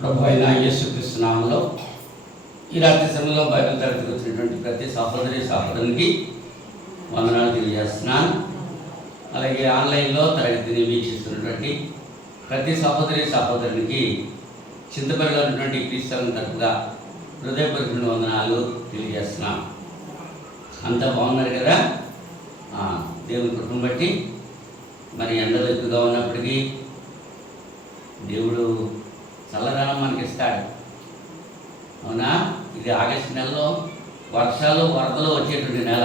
ప్రభు అయిన యేసుక్రీస్తు నామములో ఈ రాత్రి సమయంలో బైబిల్ తరగతికి వచ్చినటువంటి ప్రతి సహోదరునికి వందనాలు తెలియజేస్తున్నాను. అలాగే ఆన్లైన్లో తరగతిని వీక్షిస్తున్నటువంటి ప్రతి సహోదరునికి చింతపల్లిలో ఉన్నటువంటి క్రీస్తు తరపుగా హృదయపూర్వక వందనాలు తెలియజేస్తున్నాను. అంతా బాగున్నారు కదా? దేవుని కృపను బట్టి మరి ఎండలు ఎక్కువగా ఉన్నప్పటికీ దేవుడు చల్లదనం మనకి ఇస్తాడు. అవునా? ఇది ఆగస్టు నెలలో వర్షాలు వరదలు వచ్చేటువంటి నెల,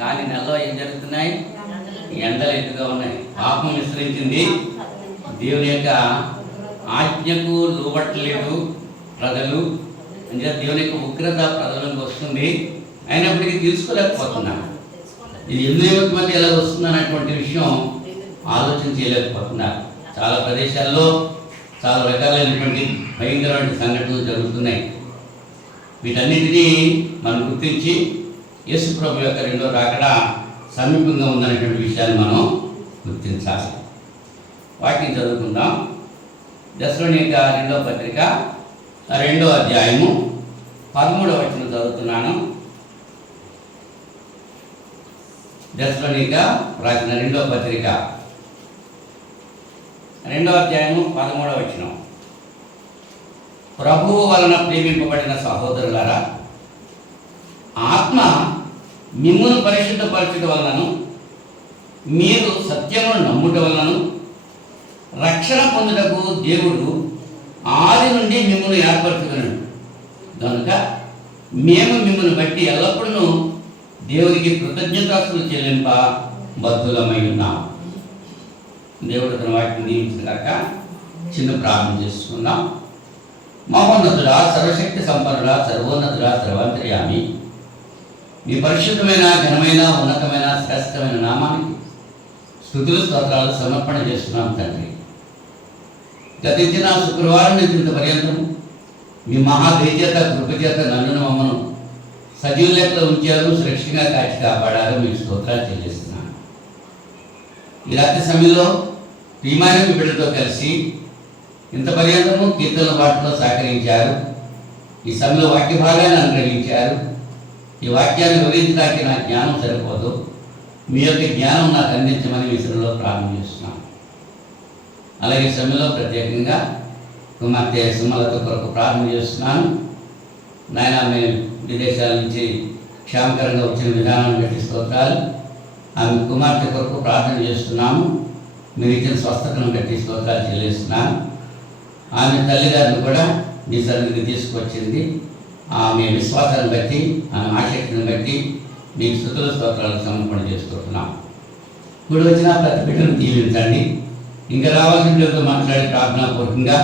కానీ నెలలో ఏం జరుగుతున్నాయి? ఎండలు ఎక్కువగా ఉన్నాయి. పాపం విస్తరించింది. దేవుని యొక్క ఆజ్ఞకు లోబట్టలేదు ప్రజలు. అంటే దేవుని యొక్క ఉగ్రత ప్రజలకు వస్తుంది, అయినప్పటికీ తెలుసుకోలేకపోతున్నారు. ఇది ఎందుకు మధ్య ఎలా వస్తుంది అన్నటువంటి విషయం ఆలోచన చేయలేకపోతున్నారు. చాలా ప్రదేశాల్లో చాలా రకాలైనటువంటి భయంకరమైన సంఘటనలు జరుగుతున్నాయి. వీటన్నిటినీ మనం గుర్తించి యేసు ప్రభు యొక్క రెండో రాకడ సమీపంగా ఉందనేటువంటి విషయాన్ని మనం గుర్తించాలి. వాటిని చదువుకుందాం. దశలోనిక రెండో పత్రిక 2వ అధ్యాయము 13వ వచనం చదువుతున్నాను. దశలోనిక రాసిన రెండో పత్రిక 2వ అధ్యాయము 13వ వచనం. ప్రభువు వలన ప్రేమింపబడిన సహోదరులారా, ఆత్మ మిమ్మును పరిశుద్ధపరచుట వలనను మీరు సత్యమును నమ్ముట వలనను రక్షణ పొందుటకు దేవుడు ఆది నుండి మిమ్మల్ని ఏర్పరచుకున్నాడు. కనుక మేము మిమ్మల్ని బట్టి ఎల్లప్పుడూ దేవునికి కృతజ్ఞతాస్తులు చెల్లింప బద్ధులమై ఉన్నాము. దేవుడు తన వాటిని నియమించిన కాక చిన్న ప్రార్థన చేసుకుందాం. మహోన్నతుడా, సర్వశక్తి సంపన్నుడా, సర్వోన్నతుడా, సర్వాంతర్యామి, మీ పరిశుద్ధమైన ఘనమైన ఉన్నతమైన శ్రేష్టమైన నామానికి స్తుతులు స్తోత్రాలు సమర్పణ చేస్తున్నాం తండ్రి. గతించిన శుక్రవారం నుంచి ఇంత పర్యంతం మీ మహాదయచేత కృపచేత నన్ను మమ్మను సజీవ లెక్కలో ఉంచారు, సురక్షితంగా కాచి కాపాడారు. మీకు స్తోత్రాలు చెల్లిస్తున్నాను. ఈ రాత్రి సమయంలో ప్రియమైన మీ బిడ్డలతో కలిసి ఇంత పర్యంతము కీర్తనల పాటలో సహకరించారు. ఈ సమయంలో వాక్య భాగాన్ని అనుగ్రహించారు. ఈ వాక్యాన్ని వివరించడానికి నా జ్ఞానం సరిపోదు. మీ యొక్క జ్ఞానం నాకు అందించమని విషయంలో ప్రార్థన చేస్తున్నాను. అలాగే సమయంలో ప్రత్యేకంగా కుమార్తె సుమలత కొరకు ప్రార్థన చేస్తున్నాను. నాయన, మేము విదేశాల నుంచి క్షేమకరంగా వచ్చిన విధానాన్ని బట్టి స్తోత్రాలు. ఆమె కుమార్తె కొరకు ప్రార్థన చేస్తున్నాము. మీరు ఇచ్చిన స్వస్థతను బట్టి స్తోత్రాలు చెల్లిస్తున్నాను. ఆమె తల్లిగారిని కూడా మీ సన్నిధికి తీసుకొచ్చింది. ఆమె విశ్వాసాన్ని బట్టి, ఆమె ఆసక్తిని బట్టి మీకు స్తుతుల స్తోత్రాలకు సమర్పణ చేసుకుంటున్నాం. ఇప్పుడు వచ్చిన ప్రతి బిడ్డను దీవించండి. ఇంకా రావాల్సిన బిడ్డలతో మాట్లాడి ప్రార్థనాపూర్వకంగా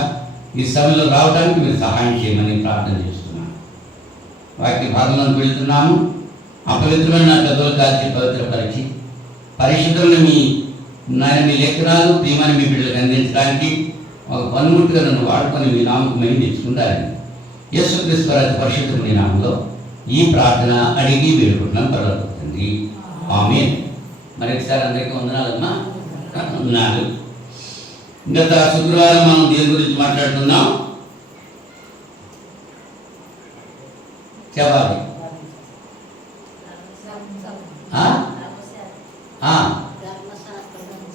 ఈ సమయంలో రావడానికి మీరు సహాయం చేయమని ప్రార్థన చేస్తున్నాను. వాటి భాగంలోకి వెళుతున్నాము. అపవిత్రమైన గదులు కాల్చి పవిత్రపరిచి పరిశుద్ధమైన మీ లేఖనాలు ప్రియమైన మీ బిడ్డలకు అందించడానికి ఒక పనిముట్టుగా నన్ను వాడుకొని మీ నామకు మేము తెచ్చుకుంటారని యేసుక్రీస్తు వారి పరిశుద్ధమైన నామంలో ఈ ప్రార్థన అడిగి వేడుకుంటున్నాం. పర్వతుంది. ఆమేన్. మరొకసారి అందరికీ వందనాలమ్మా. వందనాలు. గత శుక్రవారం మనం దేని గురించి మాట్లాడుతున్నాం? చెప్పాలి.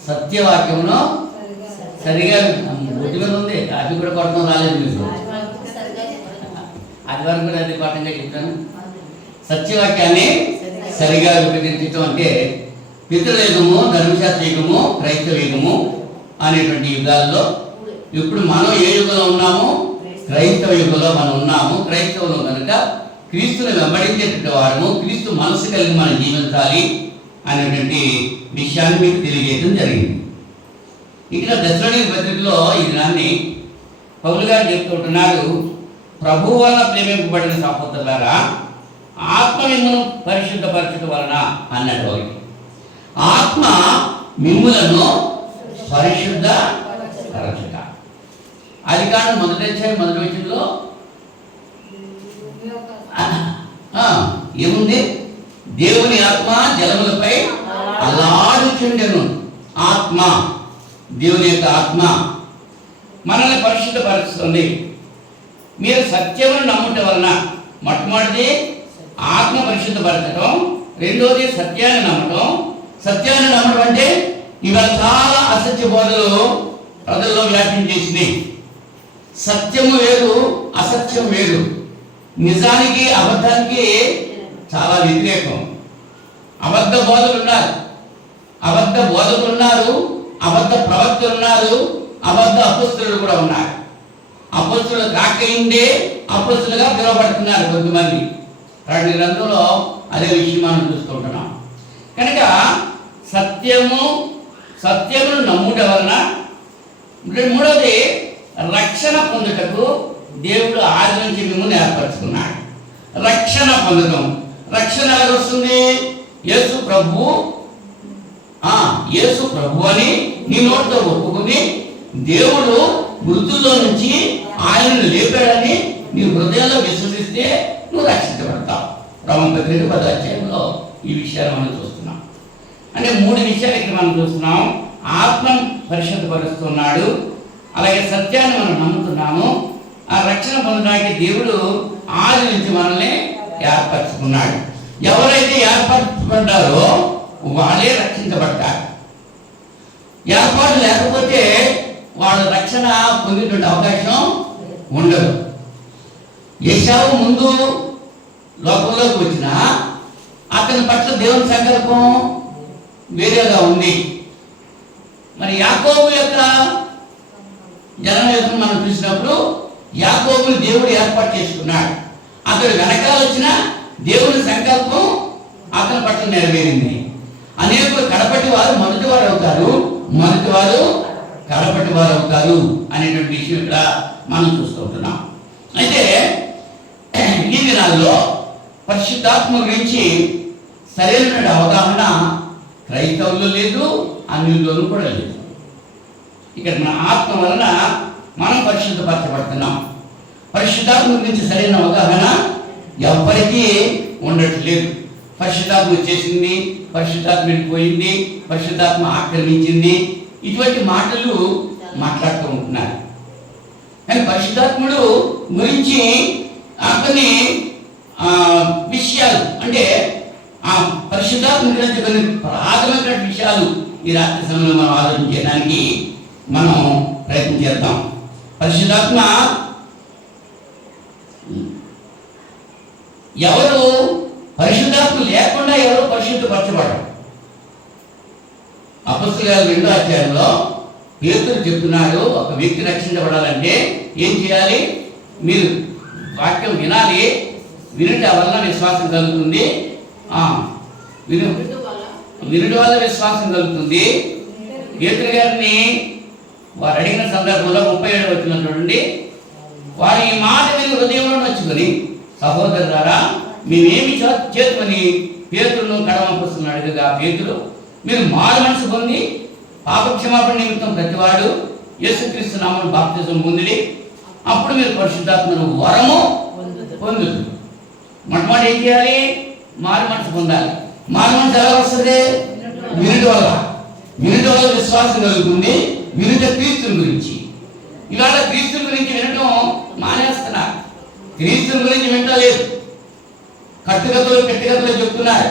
సత్యవాక్యమును సరిగా బుద్ధి మీద ఉంది. అది కూడా కొట్టడం రాలేదు మీకు. అది వరకు కూడా అది పాఠంగా చెప్తాను. సత్యవాక్యాన్ని సరిగా విభజించడం అంటే పితృయుగము, ధర్మశాస్త్ర యుగము, క్రైస్తవ యుగము అనేటువంటి యుగాల్లో ఇప్పుడు మనం ఏ యుగంలో ఉన్నాము? క్రైస్తవ యుగంలో మనం ఉన్నాము. క్రైస్తవులు కనుక క్రీస్తుని వెంబడించేటువంటి వారము, క్రీస్తు మనసు కలిగి మనం జీవించాలి అనేటువంటి విషయాన్ని మీకు తెలియజేయడం జరిగింది. ఇక్కడ దశలోనిక పత్రికలో ఈ దినాన్ని పౌలు గారు చెప్తుంటున్నాడు, ప్రభువు వలన ప్రేమింపబడిన సహోదరులారా, ఆత్మ మిమ్మును పరిశుద్ధపరచుట వలన అన్నాడు. ఒకటి, ఆత్మ మిమ్ములను పరిశుద్ధ పరచుట. అది కాదు మొదటి వచనంలో ఏముంది? దేవుని ఆత్మ జలములపై అల్లాడుచుండెను. ఆత్మ, దేవుని యొక్క ఆత్మ మనల్ని పరిశుద్ధపరుస్తుంది. మీరు సత్యమును నమ్ముట వలన, మొట్టమొదటిది ఆత్మ పరిశుద్ధపరచడం, రెండోది సత్యాన్ని నమ్మటం. సత్యాన్ని నమ్మటం అంటే ఇవాళ చాలా అసత్య బోధలు ప్రజల్లో వ్యాపించేసినాయి. సత్యము వేరు, అసత్యం వేరు. నిజానికి అబద్ధానికి చాలా వ్యతిరేకం. అబద్ధ బోధకులు ఉన్నారు, అబద్ధ ప్రవక్తలు ఉన్నారు, అబద్ధ అపొస్తలులు కూడా ఉన్నారు. అపొస్తలులు కాకయిందే అపొస్తలుగా పిలువబడుతున్నారు కొంతమంది. ప్రకటన గ్రంథంలో అదే విషయం మనం చూస్తుంటున్నాం. కనుక సత్యమును నమ్ముట వలన, మూడవది రక్షణ పొందుటకు దేవుడు ఆది నుంచి మిమ్మల్ని ఏర్పరచుకున్నాడు. రక్షణ పొందడం, రక్షణ ఎలా వస్తుంది? యేసు ప్రభు అని నీ నోటితో ఒప్పుకుని, దేవుడు మృతుల్లో నుంచి ఆయనను లేపాడని నీ హృదయంలో విశ్వసిస్తే నువ్వు రక్షించబడతావు. రోమపత్రిక 10వ అధ్యాయంలో ఈ విషయాలు మనం చూస్తున్నాం. అంటే 3 విషయాలు ఇక్కడ మనం చూస్తున్నాం. ఆత్మ పరిశుద్ధపరుస్తున్నాడు, అలాగే సత్యాన్ని మనం నమ్ముతున్నాము, ఆ రక్షణ పొందడానికి దేవుడు ఆది నుంచి మనల్ని ఏర్పరచుకున్నాడు. ఎవరైతే ఏర్పరచుకుంటారో వాళ్ళే రక్షించబడతారు. ఏర్పాటు లేకపోతే వాళ్ళ రక్షణ పొందేటువంటి అవకాశం ఉండదు. యేషావు ముందు లోకంలోకి వచ్చినా అతని పట్ల దేవుని సంకల్పం వేరేగా ఉంది. మరి యాకోబు యొక్క జననం మనం చూసినప్పుడు యాకోబుని దేవుడు ఏర్పాటు చేసుకున్నాడు. అతడు వెనకాల వచ్చిన దేవుని సంకల్పం అతని పట్ల నెరవేరింది. అనేకులు కడపటి వారు మొదటి వారు అవుతారు, మొదటి వారు కడపటి వారు అవుతారు అనేటువంటి విషయం ఇక్కడ మనం చూస్తుంటున్నాం. అయితే ఈ దినాల్లో పరిశుద్ధాత్మ గురించి సరైన అవగాహన క్రైస్తవుల్లో లేదు, అన్యుల్లోనూ కూడా లేదు. ఇక్కడ మన ఆత్మ వలన మనం పరిశుద్ధపరచబడుతున్నాం. పరిశుద్ధాత్మ గురించి సరైన అవగాహన ఎవరికీ ఉండట్లేదు. పరిశుద్ధాత్మ వచ్చేసింది, పరిశుద్ధాత్మ వెళ్ళిపోయింది, పరిశుద్ధాత్మ ఆక్రమించింది, ఇటువంటి మాటలు మాట్లాడుతూ ఉంటున్నారు. కానీ పరిశుద్ధాత్ముడు గురించి కొన్ని విషయాలు, అంటే ఆ పరిశుద్ధాత్మ గురించి కొన్ని ప్రాథమిక విషయాలు ఈ రాత్రి సమయంలో మనం ఆలోచన చేయడానికి మనం ప్రయత్నం చేద్దాం. పరిశుద్ధాత్మ ఎవరు, పరిశుద్ధాత్మ లేకుండా ఎవరు పరిశుద్ధపరచబడరు. అపొస్తలుల 2వ అధ్యాయంలో పేతురు చెప్తున్నాడు, ఒక వ్యక్తి రక్షించబడాలంటే ఏం చేయాలి? మీరు వాక్యం వినాలి, వినుట వల్ల విశ్వాసం కలుగుతుంది, వినుట వల్ల విశ్వాసం కలుగుతుంది. పేతురు గారిని వారు అడిగిన సందర్భంలో 37వ వచనం చూడండి. వారు ఈ మాట విని హృదయంలో నచ్చుకొని, సహోదరులారా మేమేమి చేతుకొని పేతురును కడమపుస్తున్న అడుగుగా, పేతురు మీరు మారు మనసు పొంది పాపక్షమాపణ నిమిత్తం ప్రతివాడు యేసుక్రీస్తు నామమున బాప్తిజం పొందిడి, అప్పుడు మీరు పరిశుద్ధాత్మను వరము పొందుతారు. మొట్టమొదటి ఏం చేయాలి? మారు మనసు పొందాలి. మారు మనసు ఎలా వస్తుంది? వినుట వల్ల విశ్వాసం కలుగుతుంది. వినుట క్రీస్తుని గురించి. ఇవాళ క్రీస్తుని గురించి వినటం మానేస్తున్నారు. క్రీస్తుని గురించి వింటలేదు. కట్టుకథలు చెప్తున్నారు,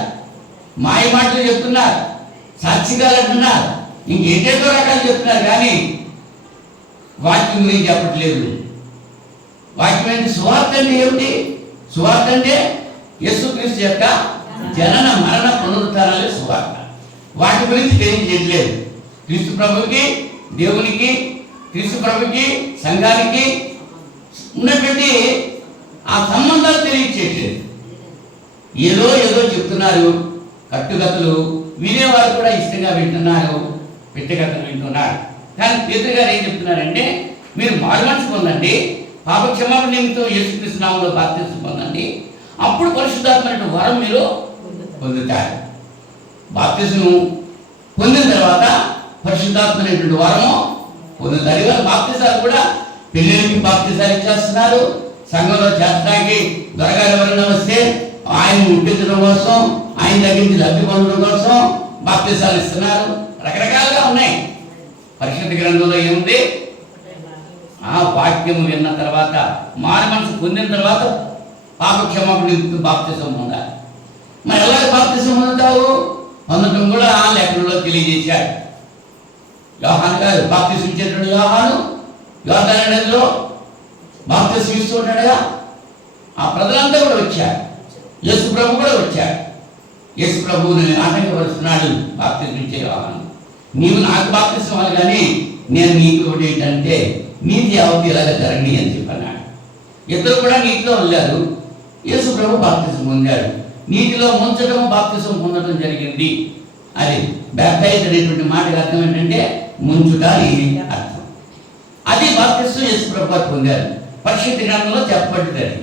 మాయ మాటలు చెప్తున్నారు, సాక్షిగాలు అంటున్నారు, ఇంకేటేటో రకాలు చెప్తున్నారు, కానీ వాక్యం గురించి చెప్పట్లేదు. వాక్యం అంటే సువార్త అంటే ఏమిటి? సువార్త అంటే యేసుక్రీస్తు యొక్క జనన మరణ పునరుత్థానాలే సువార్త. వాటి గురించి తెలియజేయట్లేదు. క్రీస్తు ప్రభుకి, దేవునికి, క్రీస్తు ప్రభుకి, సంఘానికి ఉన్నటువంటి ఆ సంబంధాలు తెలియచేయట్లేదు. ఏదో చెప్తున్నారు. కట్టుకథలు వినేవారు కూడా ఇష్టంగా వింటున్నారు, పెట్టకథలు వింటున్నారు. కానీ పేతురు గారు ఏం చెప్తున్నారంటే, మీరు మారుమనసు పొందండి, పాప క్షమాపణ నిమిత్తం యేసుక్రీస్తు నామములో బాప్తిసం పొందండి, అప్పుడు పరిశుద్ధాత్మ వరం మీరు పొందుతారు. బాప్తిసం పొందిన తర్వాత పరిశుద్ధాత్మ అనేటువంటి వరము పొందుతారు. ఇవాళ బాప్తిసాలు కూడా పెళ్ళిళ్ళకి బాప్తిసాలు ఇచ్చేస్తున్నారు. సంఘంలో చేర్చడానికి దొరగారు ఎవరైనా వస్తే ఆయన ముట్టించడం కోసం, ఆయన దగ్గర నుంచి లబ్ధి పొందడం కోసం బాప్తిసాలు ఇస్తున్నారు. రకరకాలుగా ఉన్నాయి. పరిశుద్ధ గ్రంథంలో ఏముంది? ఆ వాక్యము విన్న తర్వాత మారు మనసు పొందిన తర్వాత పాపక్షమాపణ బాప్తిసం పొందాలి. మరి ఎలాగ బాప్తిసం పొందుతావు? పొందటం కూడా లేఖనంలో తెలియజేశాడు. యోహాను గారు బాప్తిసం ఇచ్చేటువంటి యోహాను యోర్దాను నదిలో బాప్తిసం ఇస్తూ ఉంటాడుగా. ఆ ప్రజలంతా కూడా వచ్చారు. యేసు ప్రభు కూడా వచ్చాడు. యేసు ప్రభువుని ఆటంకపరుస్తున్నాడు బాప్తిసం ఇచ్చే యోహాను. నీవు నాకు బాప్తిసం ఇవ్వాలి, కానీ నేను నీకు ఒకటి ఏంటంటే నీతి యావత్తు ఇలాగ జరగని అని చెప్పన్నాడు. ఇద్దరు కూడా నీటిలో వెళ్ళారు. యేసు ప్రభు బాప్తిసం పొందాడు. నీటిలో ముంచడం బాప్తిసం పొందడం జరిగింది. అది బ్యాప్టైజ్ అనేటువంటి మాటకి అర్థం ఏంటంటే ముంచుట అని అర్థం. అది బాప్తిసం యేసు ప్రభు పొందారు. పరిశుద్ధ గ్రంథంలో చెప్పబడ్డది.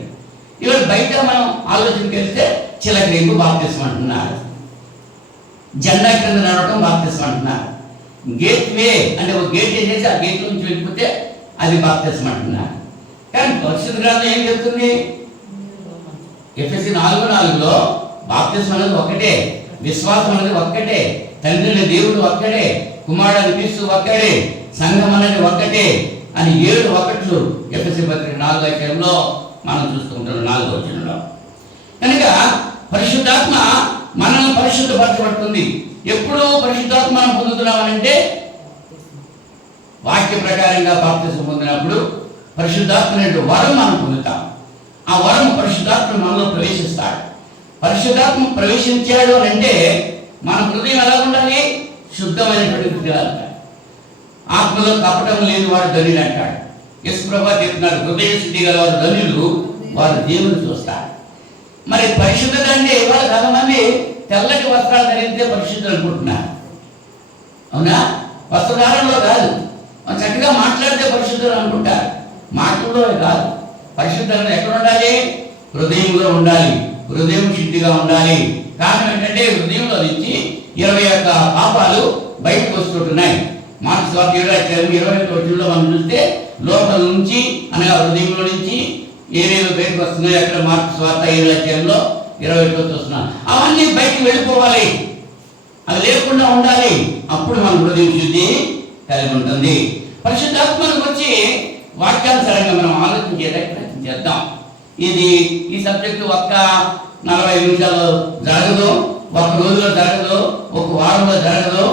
ఇవాళ బయట మనం ఆలోచనకి వెళ్తే చిలకరింపు బాప్తిసం అంటున్నారు, జెండా కింద నడవడం బాప్తిసం అంటున్నారు, గేట్ వే అంటే ఒక గేట్ వేసేసి ఆ గేట్ నుంచి వెళ్ళిపోతే అది బాప్తిసం అంటున్నారు. కానీ పరిశుద్ధ గ్రంథం ఏం చెప్తుంది? ఎఫెసీ 4:4లో బాప్తిసం అనేది ఒకటే, విశ్వాసం అనేది ఒక్కటే, తండ్రి అనే దేవుడు ఒక్కడే, కుమారుడు అని క్రీస్తు ఒక్కడే, సంఘం అనేది ఒక్కటే అని 7 ఒకట్లు ఎఫెసీ పత్రిక 4:5లో మనం చూసుకుంటున్నాం. 4వ వచనంలో కనుక పరిశుద్ధాత్మ మనల్ని పరిశుద్ధపరచబడుతుంది. ఎప్పుడు పరిశుద్ధాత్మ మనం పొందుతున్నామనంటే వాక్య ప్రకారంగా బాప్తిసం పొందినప్పుడు పరిశుద్ధాత్మ అనే వరం మనం పొందుతాం. ఆ వరం పరిశుద్ధాత్మ మనలో ప్రవేశిస్తాడు. పరిశుద్ధాత్మ ప్రవేశించాడు అని అంటే మన హృదయం ఎలా ఉండాలి? శుద్ధమైనటువంటి హృదయాలు. ఆత్మలో కపటం లేని వాడు ధన్యులు అంటాడు. యేసు ప్రభువు చెప్తున్నారు, హృదయ శుద్ధి గల వారు ధన్యులు, వారు దేవుని చూస్తారు. మరి పరిశుద్ధత అంటే ఇవాళ చాలా మంది తెల్లటి వస్త్రాలు ధరిస్తే పరిశుద్ధులు అనుకుంటున్నారు. అవునా? వస్త్రధారణలో కాదు, చక్కగా మాట్లాడితే పరిశుద్ధులు అనుకుంటారు. మాటల్లో కాదు. పరిశుద్ధత ఎక్కడ ఉండాలి? హృదయంలో ఉండాలి. హృదయం శుద్ధిగా ఉండాలి. కారణం ఏంటంటే హృదయంలో నుంచి 21 పాపాలు బయటకు వస్తుంటున్నాయి. మార్క్స్ వార్త 7:21 మనం చూస్తే లోపల నుంచి అనగా హృదయంలో నుంచి ఏవేవి బయటకు వస్తున్నాయి అక్కడ మార్క్స్ వార్త 7:21 చూస్తున్నాం. అవన్నీ బయటకు వెళ్ళిపోవాలి. అవి లేకుండా ఉండాలి. అప్పుడు మన హృదయం శుద్ధి కలిగి ఉంటుంది. పరిశుద్ధాత్మను వచ్చి వాక్యానుసారంగా మనం ఆలోచించేదానికి ప్రయత్నం చేద్దాం. ఈ సబ్జెక్టు ఒక్క 40 నిమిషాల్లో జరగదు, ఒక రోజులో జరగదు, ఒక వారంలో జరగదు.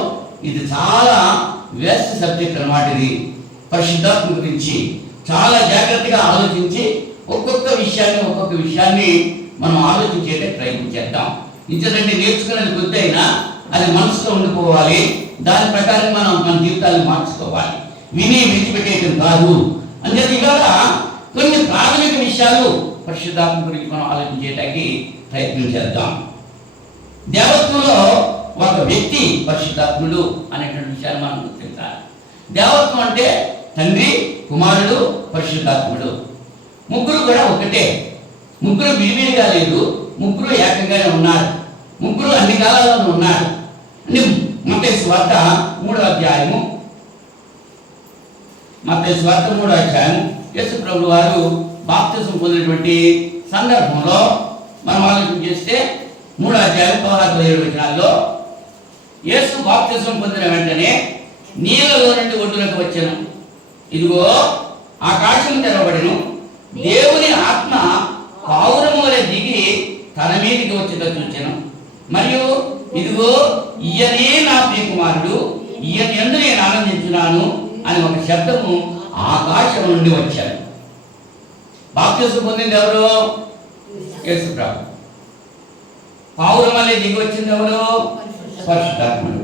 ఇది చాలా వేస్ట్ సబ్జెక్ట్ అన్నమాట. ఇది పరిశుద్ధాత్మ గురించి చాలా జాగ్రత్తగా ఆలోచించి ఒక్కొక్క విషయాన్ని మనం ఆలోచించేటట్టు ప్రయత్నం చేద్దాం. ఇంకేంటంటే నేర్చుకునేది కొద్ది అయినా అది మనసులో ఉండిపోవాలి. దాని ప్రకారం మనం మన జీవితాన్ని మార్చుకోవాలి. విని విడిచిపెట్టేయటం కాదు. అందుకే ఇవాళ కొన్ని ప్రాథమిక విషయాలు పరిశుద్ధాత్మ గురించి మనం ఆలోచించేటానికి ప్రయత్నం చేద్దాం. దేవత్వంలో ఒక వ్యక్తి పరిశుద్ధాత్ముడు అనేటువంటి విషయాన్ని మనం గుర్తించాలి. దేవత్వం అంటే తండ్రి, కుమారుడు, పరిశుద్ధాత్ముడు. ముగ్గురు కూడా ఒకటే. ముగ్గురు విడివిడిగా లేదు, ముగ్గురు ఏకంగానే ఉన్నారు. ముగ్గురు అన్ని కాలాల్లో ఉన్నారు. మత్తయి సువార్త 3వ అధ్యాయము యేసు ప్రభువు వారు బాప్తిసం పొందినటువంటి సందర్భంలో మనం ఆలోచన చేస్తే 3వ అధ్యాయం 16-17 వచనాల్లో యేసు బాప్తిసం పొందిన వెంటనే నీళ్ళలో నుండి ఒడ్డునకు వచ్చెను. ఇదిగో ఆకాశం తెరవబడెను, దేవుని ఆత్మ పావురము వలె దిగి తన మీదికి వచ్చేట చూచెను. మరియు ఇదిగో ఈయనే నా ప్రియకుమారుడు, ఈయన యందు నేను ఆనందించున్నాను అని ఒక శబ్దము ఆకాశం నుండి వచ్చాడు. బాప్తిసం పొందింది ఎవరు? యేసు ప్రభు. పావురం వలె దిగి వచ్చింది ఎవరు? పరిశుద్ధాత్ముడు.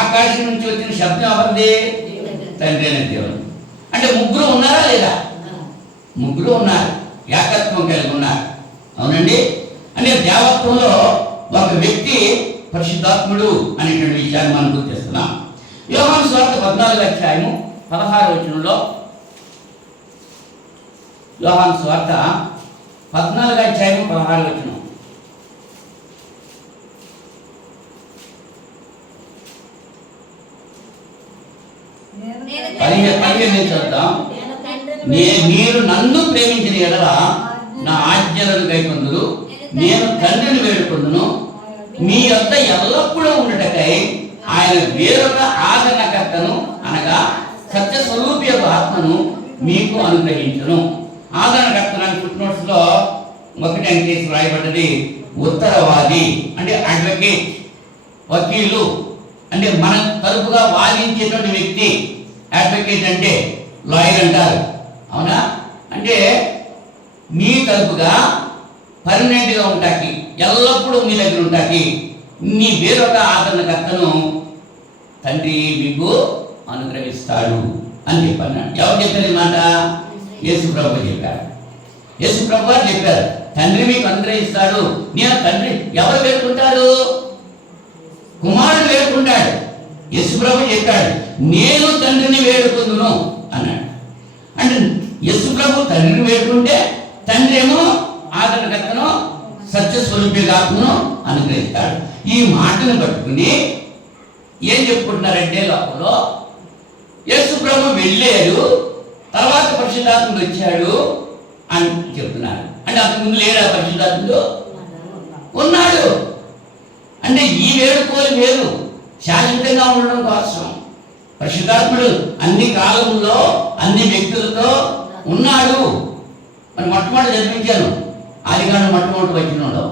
ఆకాశం నుంచి వచ్చిన శబ్దం ఎవరిది? తండ్రి అనే దేవుడు. అంటే ముగ్గురు ఉన్నారా లేదా? ముగ్గురు ఉన్నారు, ఏకత్వం కలిగి ఉన్నారు. అవునండి. అంటే దేవత్వంలో ఒక వ్యక్తి పరిశుద్ధాత్ముడు అనేటువంటి విషయాన్ని మనం గుర్తిస్తున్నాం. యోహాను సువార్త 14వ అధ్యాయము 16వ వచనంలో, యోహాను సువార్త 14వ అధ్యాయము 16వ వచనం, చూద్దాం. మీరు నన్ను ప్రేమించిన ఎడల నా ఆజ్ఞలను కైకొందురు, నేను తండ్రిని వేడుకొందును, మీ యొద్ద ఎల్లప్పుడూ ఉండటకై ఆయన వేరొక ఆదరణకర్తను అనగా సత్య స్వరూపి యొక్క ఆత్మను మీకు అనుగ్రహించును. ఆదరణకర్తనాన్ని ఫుట్నోట్స్ లో 1 అంకేసి రాయబడ్డది. ఉత్తరవాది అంటే అడ్వకేట్, వకీలు అంటే మన తరపుగా వాదించేటువంటి వ్యక్తి. అడ్వకేట్ అంటే లాయర్ అంటారు, అవునా? అంటే మీ తరపుగా పర్మనెంట్గా ఉంటాకి, ఎల్లప్పుడూ మీ దగ్గర ఉంటాకి మీ వేరొక ఆదరణకర్తను తండ్రి మీకు అనుగ్రహిస్తాడు అని చెప్పాను. ఎవరు చెప్పారు ఈ మాట? యేసు ప్రభు చెప్పారు. యేసు ప్రభు గారు చెప్పారు, తండ్రి మీకు అనుగ్రహిస్తాడు. నేను తండ్రి ఎవరు వేడుకుంటారు? కుమారుడు వేడుకుంటాడు. యేసు ప్రభు చెప్పాడు, నేను తండ్రిని వేడుకుందును అన్నాడు. అంటే యేసు ప్రభు తండ్రిని వేడుకుంటే తండ్రి ఏమో ఆదరణకర్తను సత్య స్వరూపిగాత్మను అనుగ్రహిస్తాడు. ఈ మాటను పట్టుకుని ఏం చెప్పుకుంటున్నారంటే లోపల యేసు ప్రభు వెళ్ళారు, తర్వాత పరిశుద్ధాత్ముడు వచ్చాడు అని చెప్తున్నారు. అంటే అంతకు ముందు లేడా పరిశుద్ధాత్ముడు? ఉన్నాడు. అంటే ఈ వేడుకోలు వేరు, శాశ్వతంగా ఉండడం కోసం పరిశుద్ధాత్ముడు అన్ని కాలంలో అన్ని వ్యక్తులతో ఉన్నాడు. మరి మొట్టమొదటి చదివించాను, ఆదికాండం మొట్టమొదటి వచ్చినంలో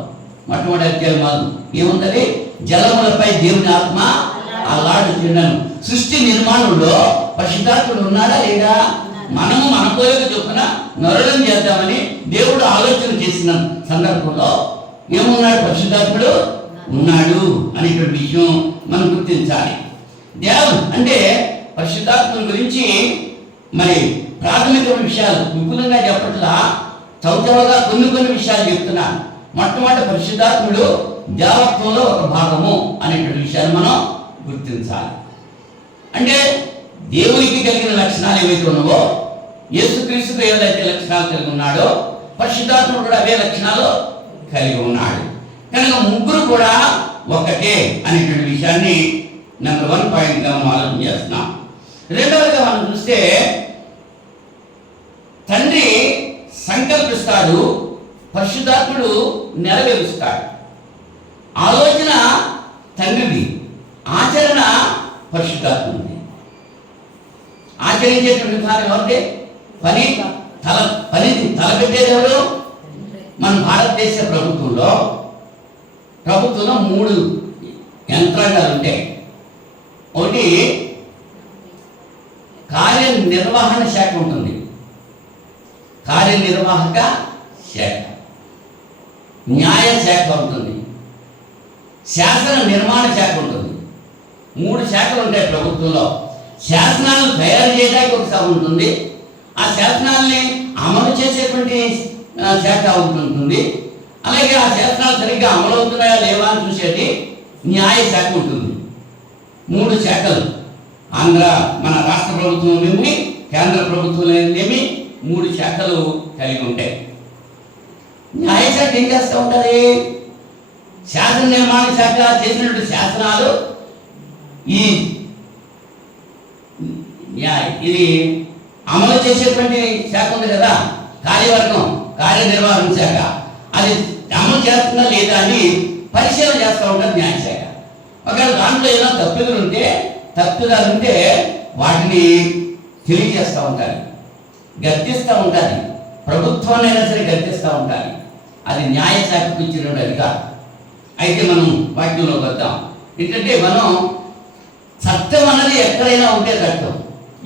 మొట్టమొదటి అధ్యాయం మాకు ఏముంది? జలములపై దేవుని ఆత్మ అల్లాడుచున్నాను. సృష్టి నిర్మాణంలో పరిశుద్ధాత్ముడు ఉన్నాడా లేదా? మనము మన కోరిక చొప్పున నరళం చేద్దామని దేవుడు ఆలోచన చేసిన సందర్భంలో ఏమున్నాడు? పరిశుద్ధాత్ముడు ఉన్నాడు అనేటువంటి విషయం మనం గుర్తించాలి. దేవుడు అంటే పరిశుద్ధాత్ముల గురించి మరి ప్రాథమిక విషయాలు విపులంగా చెప్పట్లా, చౌచవగా కొన్ని విషయాలు చెప్తున్నాను. మొట్టమొదటి పరిశుద్ధాత్ముడు దేవత్వంలో ఒక భాగము అనేటువంటి విషయాన్ని మనం గుర్తించాలి. అంటే దేవునికి కలిగిన లక్షణాలు ఏవైతే ఉన్నావో, యేసుక్రీస్తుకు ఏదైతే లక్షణాలు కలిగి ఉన్నాడో పరిశుద్ధాత్ముడు కూడా అవే లక్షణాలు కలిగి ఉన్నాడు. కనుక ముగ్గురు కూడా ఒకటే అనేటువంటి విషయాన్ని నెంబర్ 1 పాయింట్గా మనం ఆలోచన చేస్తున్నాం. రెండవదిగా మనం చూస్తే తండ్రి సంకల్పిస్తాడు, పరిశుద్ధాత్ముడు నెరవేరుస్తాడు. ఆలోచన తండ్రిది, ఆచరణ పరిశుద్ధాత్ముడిది. ఆచరించేటువంటి విధానం ఎవరిదే? పని తలపెట్టేది ఎవరు? మన భారతదేశ ప్రభుత్వంలో 3 యంత్రాంగాలు ఉంటాయి. ఒకటి కార్యనిర్వహణ శాఖ ఉంటుంది, కార్యనిర్వాహక శాఖ, న్యాయ శాఖ ఉంటుంది, శాసన నిర్మాణ శాఖ ఉంటుంది. 3 శాఖలు ఉంటాయి ప్రభుత్వంలో. శాసనాలను తయారు చేయడానికి ఒక శాఖ ఉంటుంది, ఆ శాసనాలని అమలు చేసేటువంటి శాఖ ఉంటుంది, అలాగే ఆ శాసనాలు సరిగ్గా అమలు అవుతున్నాయా లేవా అని చూసేది న్యాయ శాఖ ఉంటుంది. 3 శాఖలు మన రాష్ట్ర ప్రభుత్వం ఏమి, కేంద్ర ప్రభుత్వం ఏమి 3 శాఖలు కలిగి ఉంటాయి. న్యాయశాఖ ఏం చేస్తూ ఉంటుంది? శాసన నిర్మాణ శాఖ చేసినటువంటి శాసనాలు ఇది అమలు చేసేటువంటి శాఖ ఉంది కదా, కార్యవర్గం, కార్యనిర్వహణ శాఖ, అది అమలు చేస్తుందా లేదా అని పరిశీలన చేస్తూ ఉంటుంది న్యాయశాఖ. ఒకవేళ దాంట్లో ఏదైనా తప్పిదాలు ఉంటే వాటిని తెలియజేస్తూ ఉంటారు, గర్తిస్తూ ఉంటుంది, ప్రభుత్వాన్ని అయినా సరే గర్తిస్తూ ఉంటారు. అది న్యాయశాఖకు ఇచ్చినటువంటి అధికారం. అయితే మనం వాక్యంలోకి వద్దాం. ఏంటంటే మనం చట్టం అన్నది ఎక్కడైనా ఉంటే చట్టం,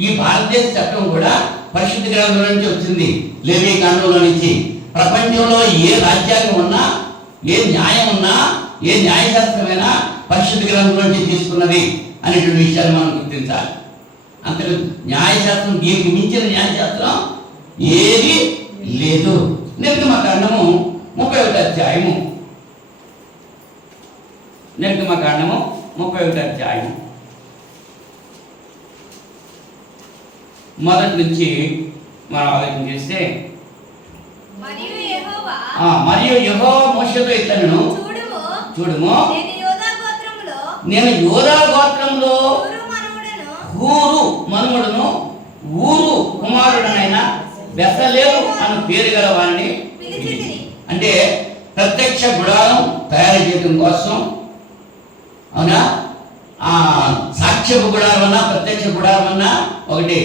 ఈ భారతదేశ చట్టం కూడా పరిశుద్ధ గ్రంథం నుంచి వచ్చింది, లేవీకాండంలో నుంచి. ప్రపంచంలో ఏ రాజ్యాంగం ఉన్నా, ఏ న్యాయం ఉన్నా, ఏ న్యాయశాస్త్రమైనా పరిశుద్ధ గ్రంథం నుంచి తీసుకున్నది అనేటువంటి విషయాలు మనం గుర్తించాలి. అంతకు న్యాయశాస్త్రం, దీనికి మించిన న్యాయశాస్త్రం ఏది లేదు. నిర్గమకాండము 31వ అధ్యాయము, నిర్గమకాండము 31వ అధ్యాయము మొదటి నుంచి మనం ఆలోచన చేస్తే, మరియు యెహోవా మోషేతో ఇట్లనెను, చూడుము నేను యోదా గోత్రంలో హూరు మనుమడును ఊరు కుమారుడనైన బెతలేలు అను పేరు గల వారిని అంటే ప్రత్యక్ష గుడారం తయారు చేయడం కోసం, అవునా, సాక్ష్యపు గుడారం అన్నా ప్రత్యక్ష గుడారం అన్నా ఒకటి.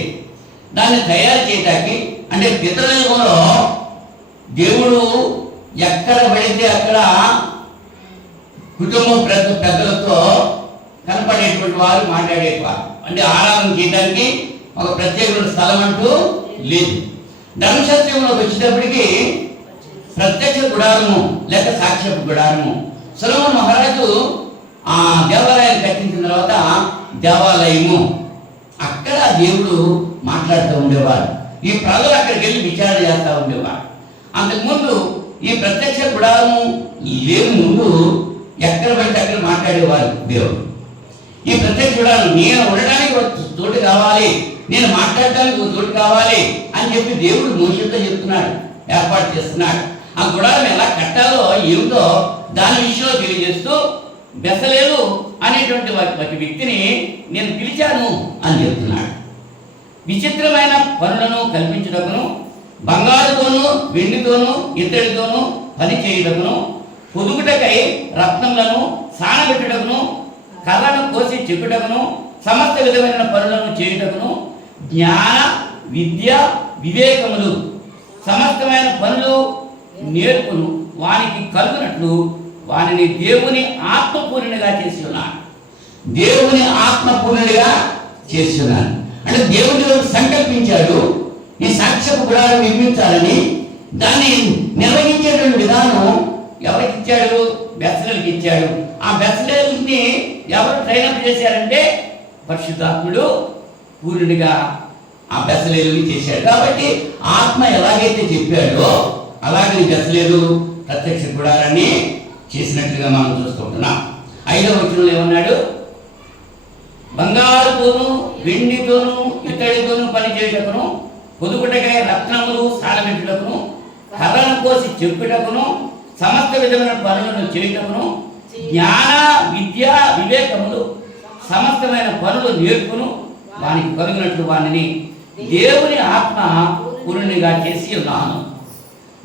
దాన్ని తయారు చేయటానికి అంటే పితృయుగంలో దేవుడు ఎక్కడ పడితే అక్కడ కుటుంబం పెద్దలతో కనపడేటువంటి వారు మాట్లాడేవారు. అంటే ఆరాధన చేయడానికి ఒక ప్రత్యేకమైన స్థలం అంటూ లేదు. ధర్మశాస్త్రంలోకి వచ్చేటప్పటికి ప్రత్యక్ష గుడారము లేక సాక్ష్యపు గుడారము. సొలొమోను మహారాజు ఆ దేవాలయాన్ని కట్టించిన తర్వాత దేవాలయము అక్కడ దేవుడు మాట్లాడుతూ ఉండేవారు. ఈ ప్రజలు అక్కడికి వెళ్ళి విచారణ చేస్తూ ఉండేవారు. అంతకుముందు ఈ ప్రత్యక్ష గుడారము లేని ముందు ఎక్కడ పడితే అక్కడ మాట్లాడేవారు దేవుడు. ఈ ప్రత్యక్ష గుడారం నేను ఉండడానికి తోటి కావాలి, నేను మాట్లాడటానికి ఒక తోటి కావాలి అని చెప్పి దేవుడు మోషేతో చెప్తున్నాడు, ఏర్పాటు చేస్తున్నాడు. ఆ గుడారం ఎలా కట్టాలో ఏమిటో దాని విషయంలో తెలియజేస్తూ బెసలేలు అనేటువంటి ఒక వ్యక్తిని నేను పిలిచాను అని చెప్తున్నాడు. విచిత్రమైన పనులను కల్పించుటకును, బంగారుతోనూ వెండితోనూ ఇత్తడితోనూ పని చేయుటకును, పొదుగుటకై రత్నములను సానబెట్టుటకును, కర్రను కోసి చెక్కుటకును, సమస్త విధమైన పనులను చేయుటకును, జ్ఞాన విద్య వివేకములు సమస్తమైన పనులు నేర్పును వానికి కలుగునట్లు వానిని దేవుని ఆత్మపూర్ణునిగా చేసి ఉన్నాను. దేవుని ఆత్మపూర్ణునిగా చేసి ఉన్నాను అంటే దేవుడు సంకల్పించాడు ఈ సాక్ష్యపు గుడారం నిర్మించాలని. దాన్ని నిర్వహించేటువంటి విధానం ఎవరికి ఇచ్చాడు? బెసలేలుకి ఇచ్చాడు. ఆ బెసలేలుని ఎవరు ట్రైనప్ చేశారంటే పరిశుద్ధాత్ముడు పూర్ణుడిగా ఆ బెసలేలుని చేశాడు. కాబట్టి ఆత్మ ఎలాగైతే చెప్పాడో అలాగే బెసలేలు ప్రత్యక్ష గుడారాన్ని చేసినట్లుగా మనం చూస్తుంటున్నాం. 5వ వచనంలో ఏమన్నాడు? బంగారుతోనూ వెండితోనూ ఇత్తడితోనూ పనిచేయుటకును, పొదుగుటకై రత్నములు సానబెట్టుటకును, కర్రను కోసి చెక్కుటకును, సమస్త విధమైన పనులను చేయుటకును, జ్ఞాన విద్య వివేకములు సమస్తమైన పనులు నేర్పును వానికి కలిగినట్లు వానిని దేవుని ఆత్మ పూర్ణునిగా చేసి ఉన్నాను.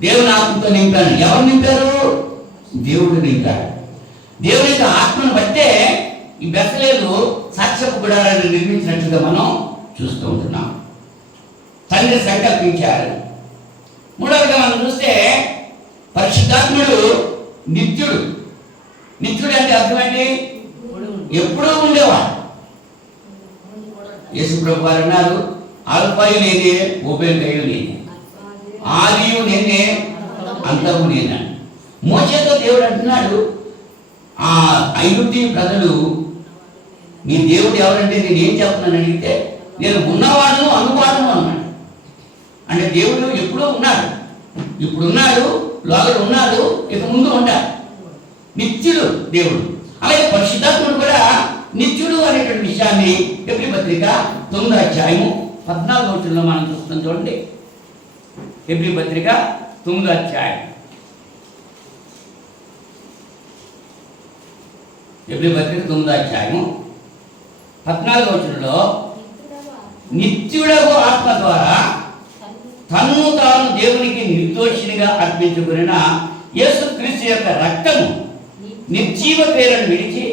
దేవుని ఆత్మతో నింపాను. ఎవరు నింపారు? దేవుడు నింపాడు. దేవుని యొక్క ఆత్మను బట్టే ఈ బెసలేలు సాక్ష్యపు గుడారాన్ని నిర్మించినట్లుగా మనం చూస్తూ ఉంటున్నాం. తండ్రి సంకల్పించారు. మూడవగా మనం చూస్తే పరిశుద్ధాత్ముడు నిత్యుడు. నిత్యుడు అంటే అర్థమేంటి? ఎప్పుడూ ఉండేవాడు. యేసు ప్రభు వారు అన్నారు, ఆల్ఫాయు నేనే, ఓబేగయు నేనే, ఆదియు నేనే, అంతము నేనే. మోషేతో దేవుడు అంటున్నాడు, ఆ ఐగుప్తీ ప్రజలు నీ దేవుడు ఎవరంటే నేను ఏం చెప్తున్నాను అడిగితే నేను ఉన్నవాడును అనువాడును అన్నాడు. అంటే దేవుడు ఎప్పుడూ ఉన్నాడు, ఇప్పుడున్నాడు, లోపల ఉన్నాడు, ఇక ముందు ఉంటాడు. నిత్యుడు దేవుడు. అలాగే పరిశుద్ధాత్ముడు కూడా నిత్యుడు అనేటువంటి విషయాన్ని హెబ్రీ పత్రిక 9వ అధ్యాయము 14వ వచనంలో మనం చూస్తున్నాం. చూడండి, హెబ్రీ పత్రిక 9వ అధ్యాయం, హెబ్రీ పత్రిక 9వ అధ్యాయము 14వ వచనంలో నిత్యుడగు ఆత్మ ద్వారా తన్ను తాను దేవునికి నిర్దోషినిగా అర్పించుకున్న యేసుక్రీస్తు యొక్క రక్తము నిర్జీవ క్రియలను విడిచి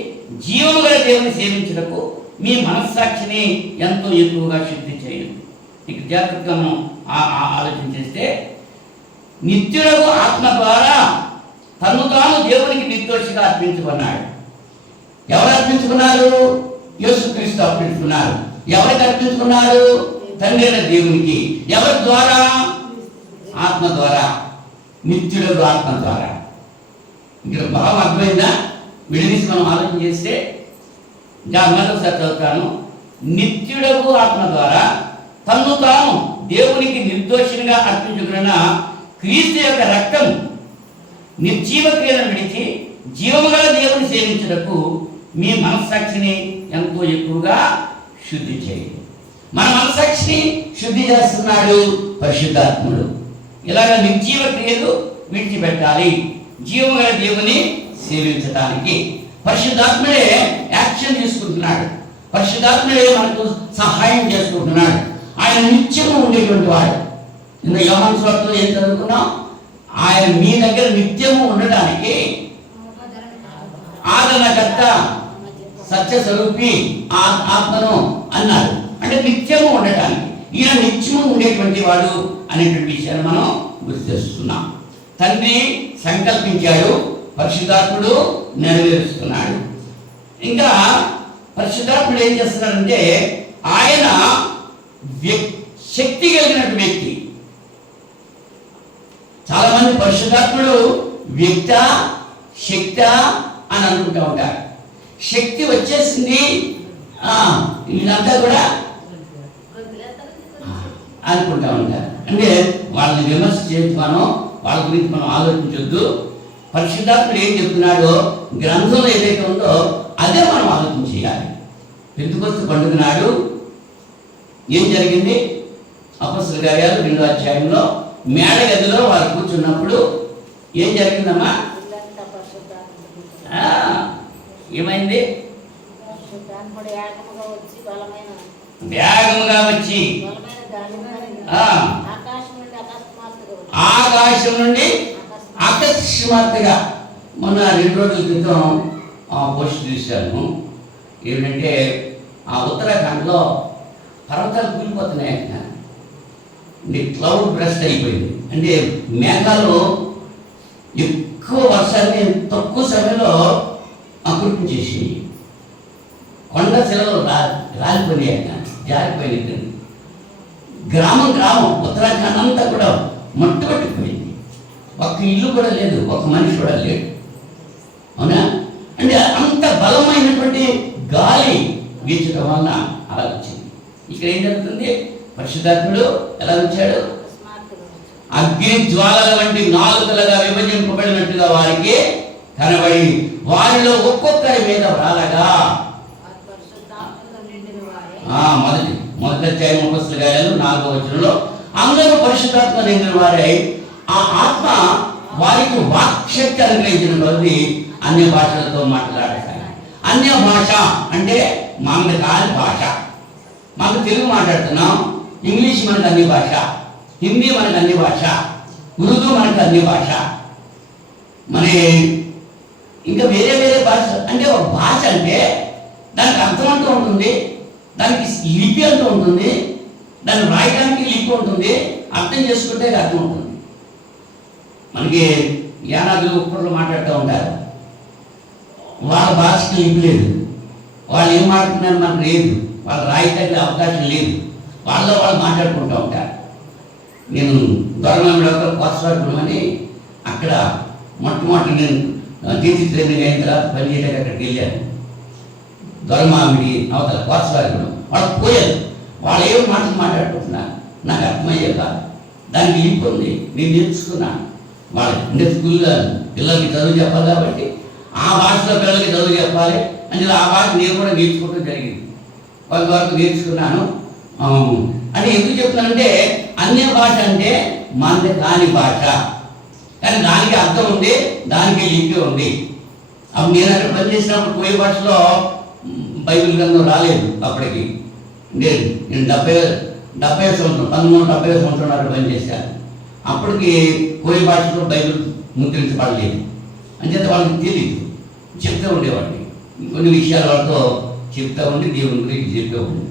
జీవము గల దేవుని సేవించుటకు మీ మనస్సాక్షిని ఎంతో ఎక్కువగా శుద్ధి చేయండి. ఇక జాగ్రత్తగా మనం ఆలోచన చేస్తే నిత్యుడగు ఆత్మ ద్వారా తన్ను తాను దేవునికి నిర్దోషిగా అర్పించుకున్నాడు. ఎవరు అర్పించుకున్నారు? యేసుక్రీస్తు అర్పించుకున్నారు. ఎవరికి అర్పించుకున్నారు? తండ్రి అయిన దేవునికి. ఎవరి ద్వారా? ఆత్మ ద్వారా, నిత్యుడగు ఆత్మ ద్వారా. ఇక్కడ భావం అర్థమైందా? విడదీసి మనం ఆలోచన చేస్తే మరోసారి చదువుతాను. నిత్యుడగు ఆత్మ ద్వారా తన్ను తాను దేవునికి నిర్దోషినిగా అర్పించుకున్న క్రీస్తు యొక్క రక్తం నిర్జీవ క్రియలను విడిచి జీవము గల దేవుని సేవించుటకు మీ మనస్సాక్షిని ఎంతో ఎక్కువగా శుద్ధి చేయండి. మన మనస్సాక్షిని శుద్ధి చేస్తున్నాడు పరిశుద్ధాత్ముడు. ఇలాగ నిర్జీవ క్రియలు విడిచిపెట్టాలి జీవము గల దేవుని సేవించడానికి. పరిశుద్ధాత్ముడే యాక్షన్ తీసుకుంటున్నాడు. పరిశుద్ధాత్ముడే మనకు సహాయం చేసుకుంటున్నాడు. ఆయన నిత్యము ఉండేటువంటి వాడు. ఇంకా యోహాను సువార్తలో ఏం చదువుకున్నాం? ఆయన మీ దగ్గర నిత్యము ఉండడానికి ఆదరణకర్త, సత్యస్వరూపి ఆత్మను అన్నారు. అంటే నిత్యము ఉండటానికి ఈయన నిత్యము ఉండేటువంటి వాడు అనేటువంటి విషయాన్ని మనం గుర్తు చేస్తున్నాం. తండ్రి సంకల్పించాడు, పరిశుద్ధాత్ముడు నెరవేరుస్తున్నాడు. ఇంకా పరిశుద్ధాత్ముడు ఏం చేస్తున్నాడంటే ఆయన శక్తి కలిగినటువంటి వ్యక్తి. చాలా మంది పరిశుద్ధాత్ముడు వ్యక్త శక్త అని అనుకుంటూ ఉంటారు. శక్తి వచ్చేసింది వీళ్ళంతా కూడా అనుకుంటా ఉంటారు. అంటే వాళ్ళని విమర్శ చేయొచ్చు, వాళ్ళ గురించి మనం ఆలోచించొద్దు. పరిశుద్ధాత్ముడు ఏం చెప్తున్నాడో గ్రంథంలో ఏదైతే ఉందో అదే మనం ఆలోచన చేయాలి. పెంతెకొస్తు పండుగ నాడు ఏం జరిగింది? అపొస్తలుల కార్యాలు 2వ అధ్యాయంలో మేడ గదిలో వారు కూర్చున్నప్పుడు ఏం జరిగిందమ్మా? ఏమైంది? వేగముగా వచ్చి ఆకాశం నుండి అకస్మాత్తుగా, మొన్న 2 రోజుల క్రితం పోస్ట్ చూశాను. ఏమిటంటే ఉత్తరాఖండ్లో పర్వతాలు కూలిపోతున్నాయి. క్లౌడ్ బ్రస్ట్ అయిపోయింది. అంటే మేఘాలు ఎక్కువ వర్షాన్ని తక్కువ సమయంలో కురిపించేసి కొండ శిలలు రాలిపోయినాయి, జారిపోయినాయి. గ్రామం ఉత్తరాఖండ్ అంతా కూడా మట్టుపట్టిపోయింది. ఒక్క ఇల్లు కూడా లేదు, ఒక మనిషి కూడా లేడు. అవునా? అంటే అంత బలమైనటువంటి గాలి వీచడం వలన అలా వచ్చింది. ఇక్కడ ఏం జరుగుతుంది? పరిశుద్ధాత్ముడు ఎలా వచ్చాడు? అగ్ని జ్వాలల వంటి నాలుకలుగా విభజింపబడినట్టుగా వారికి కనబడి వారిలో ఒక్కొక్కరి మీద రాలగా, మొదటి అధ్యాయం అపొస్తలుల కార్యాలు 4వ వచనంలో అందరూ పరిశుద్ధాత్మ నిండిన వారై ఆ ఆత్మ వారికి వాక్శక్తి అనుగ్రహించిన కొద్దీ అన్య భాషలతో మాట్లాడతారు. అన్య భాష అంటే మనకు కాని భాష. మనకు తెలుగు మాట్లాడుతున్నాం, ఇంగ్లీష్ మనకు అన్ని భాష, హిందీ మనకు అన్ని భాష, ఉర్దూ మనకు అన్ని భాష, మరి ఇంకా వేరే వేరే భాష. అంటే ఒక భాష అంటే దానికి అర్థం అంటూ ఉంటుంది, దానికి లిపి అంటూ ఉంటుంది, దాన్ని రాయడానికి లిపి ఉంటుంది, అర్థం చేసుకుంటే అర్థం ఉంటుంది. మనకి యానాదులు ఉప్పర్లు మాట్లాడుతూ ఉంటారు, వాళ్ళ భాషకి లిపి లేదు, వాళ్ళు ఏం మాట్లాడుతున్నారు మనకు లేదు, వాళ్ళు రాయటానికి అవకాశం లేదు, వాళ్ళు మాట్లాడుకుంటూ ఉంటారు. నేను దొరమామిడి కోసవాడుకున్నాం అని అక్కడ మొట్టమొదటి నేను టీచర్ ట్రైనింగ్ అయిన తర్వాత పని చేయడానికి అక్కడికి వెళ్ళాను. దొరమామిడి అవతల కోసవాడుకున్నాం. వాళ్ళు పోయారు, వాళ్ళు ఏం మాటలు మాట్లాడుకుంటున్నారు నాకు అర్థమయ్యే కాదు. దానికి లింక్ ఉంది, నేను నేర్చుకున్నాను. వాళ్ళు అంటే స్కూల్లో పిల్లలకి చదువు చెప్పాలి కాబట్టి ఆ భాషలో పిల్లలకి చదువు చెప్పాలి అంటే ఆ భాష నేను కూడా నేర్చుకోవడం జరిగింది. కొంతవరకు నేర్చుకున్నాను. అంటే ఎందుకు చెప్తున్నానంటే అన్య భాష అంటే మనది కాని భాష, కానీ దానికి అర్థం ఉంది, దానికి లిపి ఉంది. అప్పుడు నేను అక్కడ పనిచేసినప్పుడు కోయి భాషలో బైబిల్ గ్రంథం రాలేదు అప్పటికి. నేను 70 సంవత్సరం 1970 సంవత్సరం అక్కడ పనిచేశాను. అప్పటికి కోయి భాషలో బైబిల్ ముద్రించబడలేదు. అంచేత వాళ్ళకి తెలియదు, చెప్తూ ఉండేవాడిని. కొన్ని విషయాలు వాళ్ళతో చెప్తా ఉండి దేవుని గురించి చెప్పే ఉంది.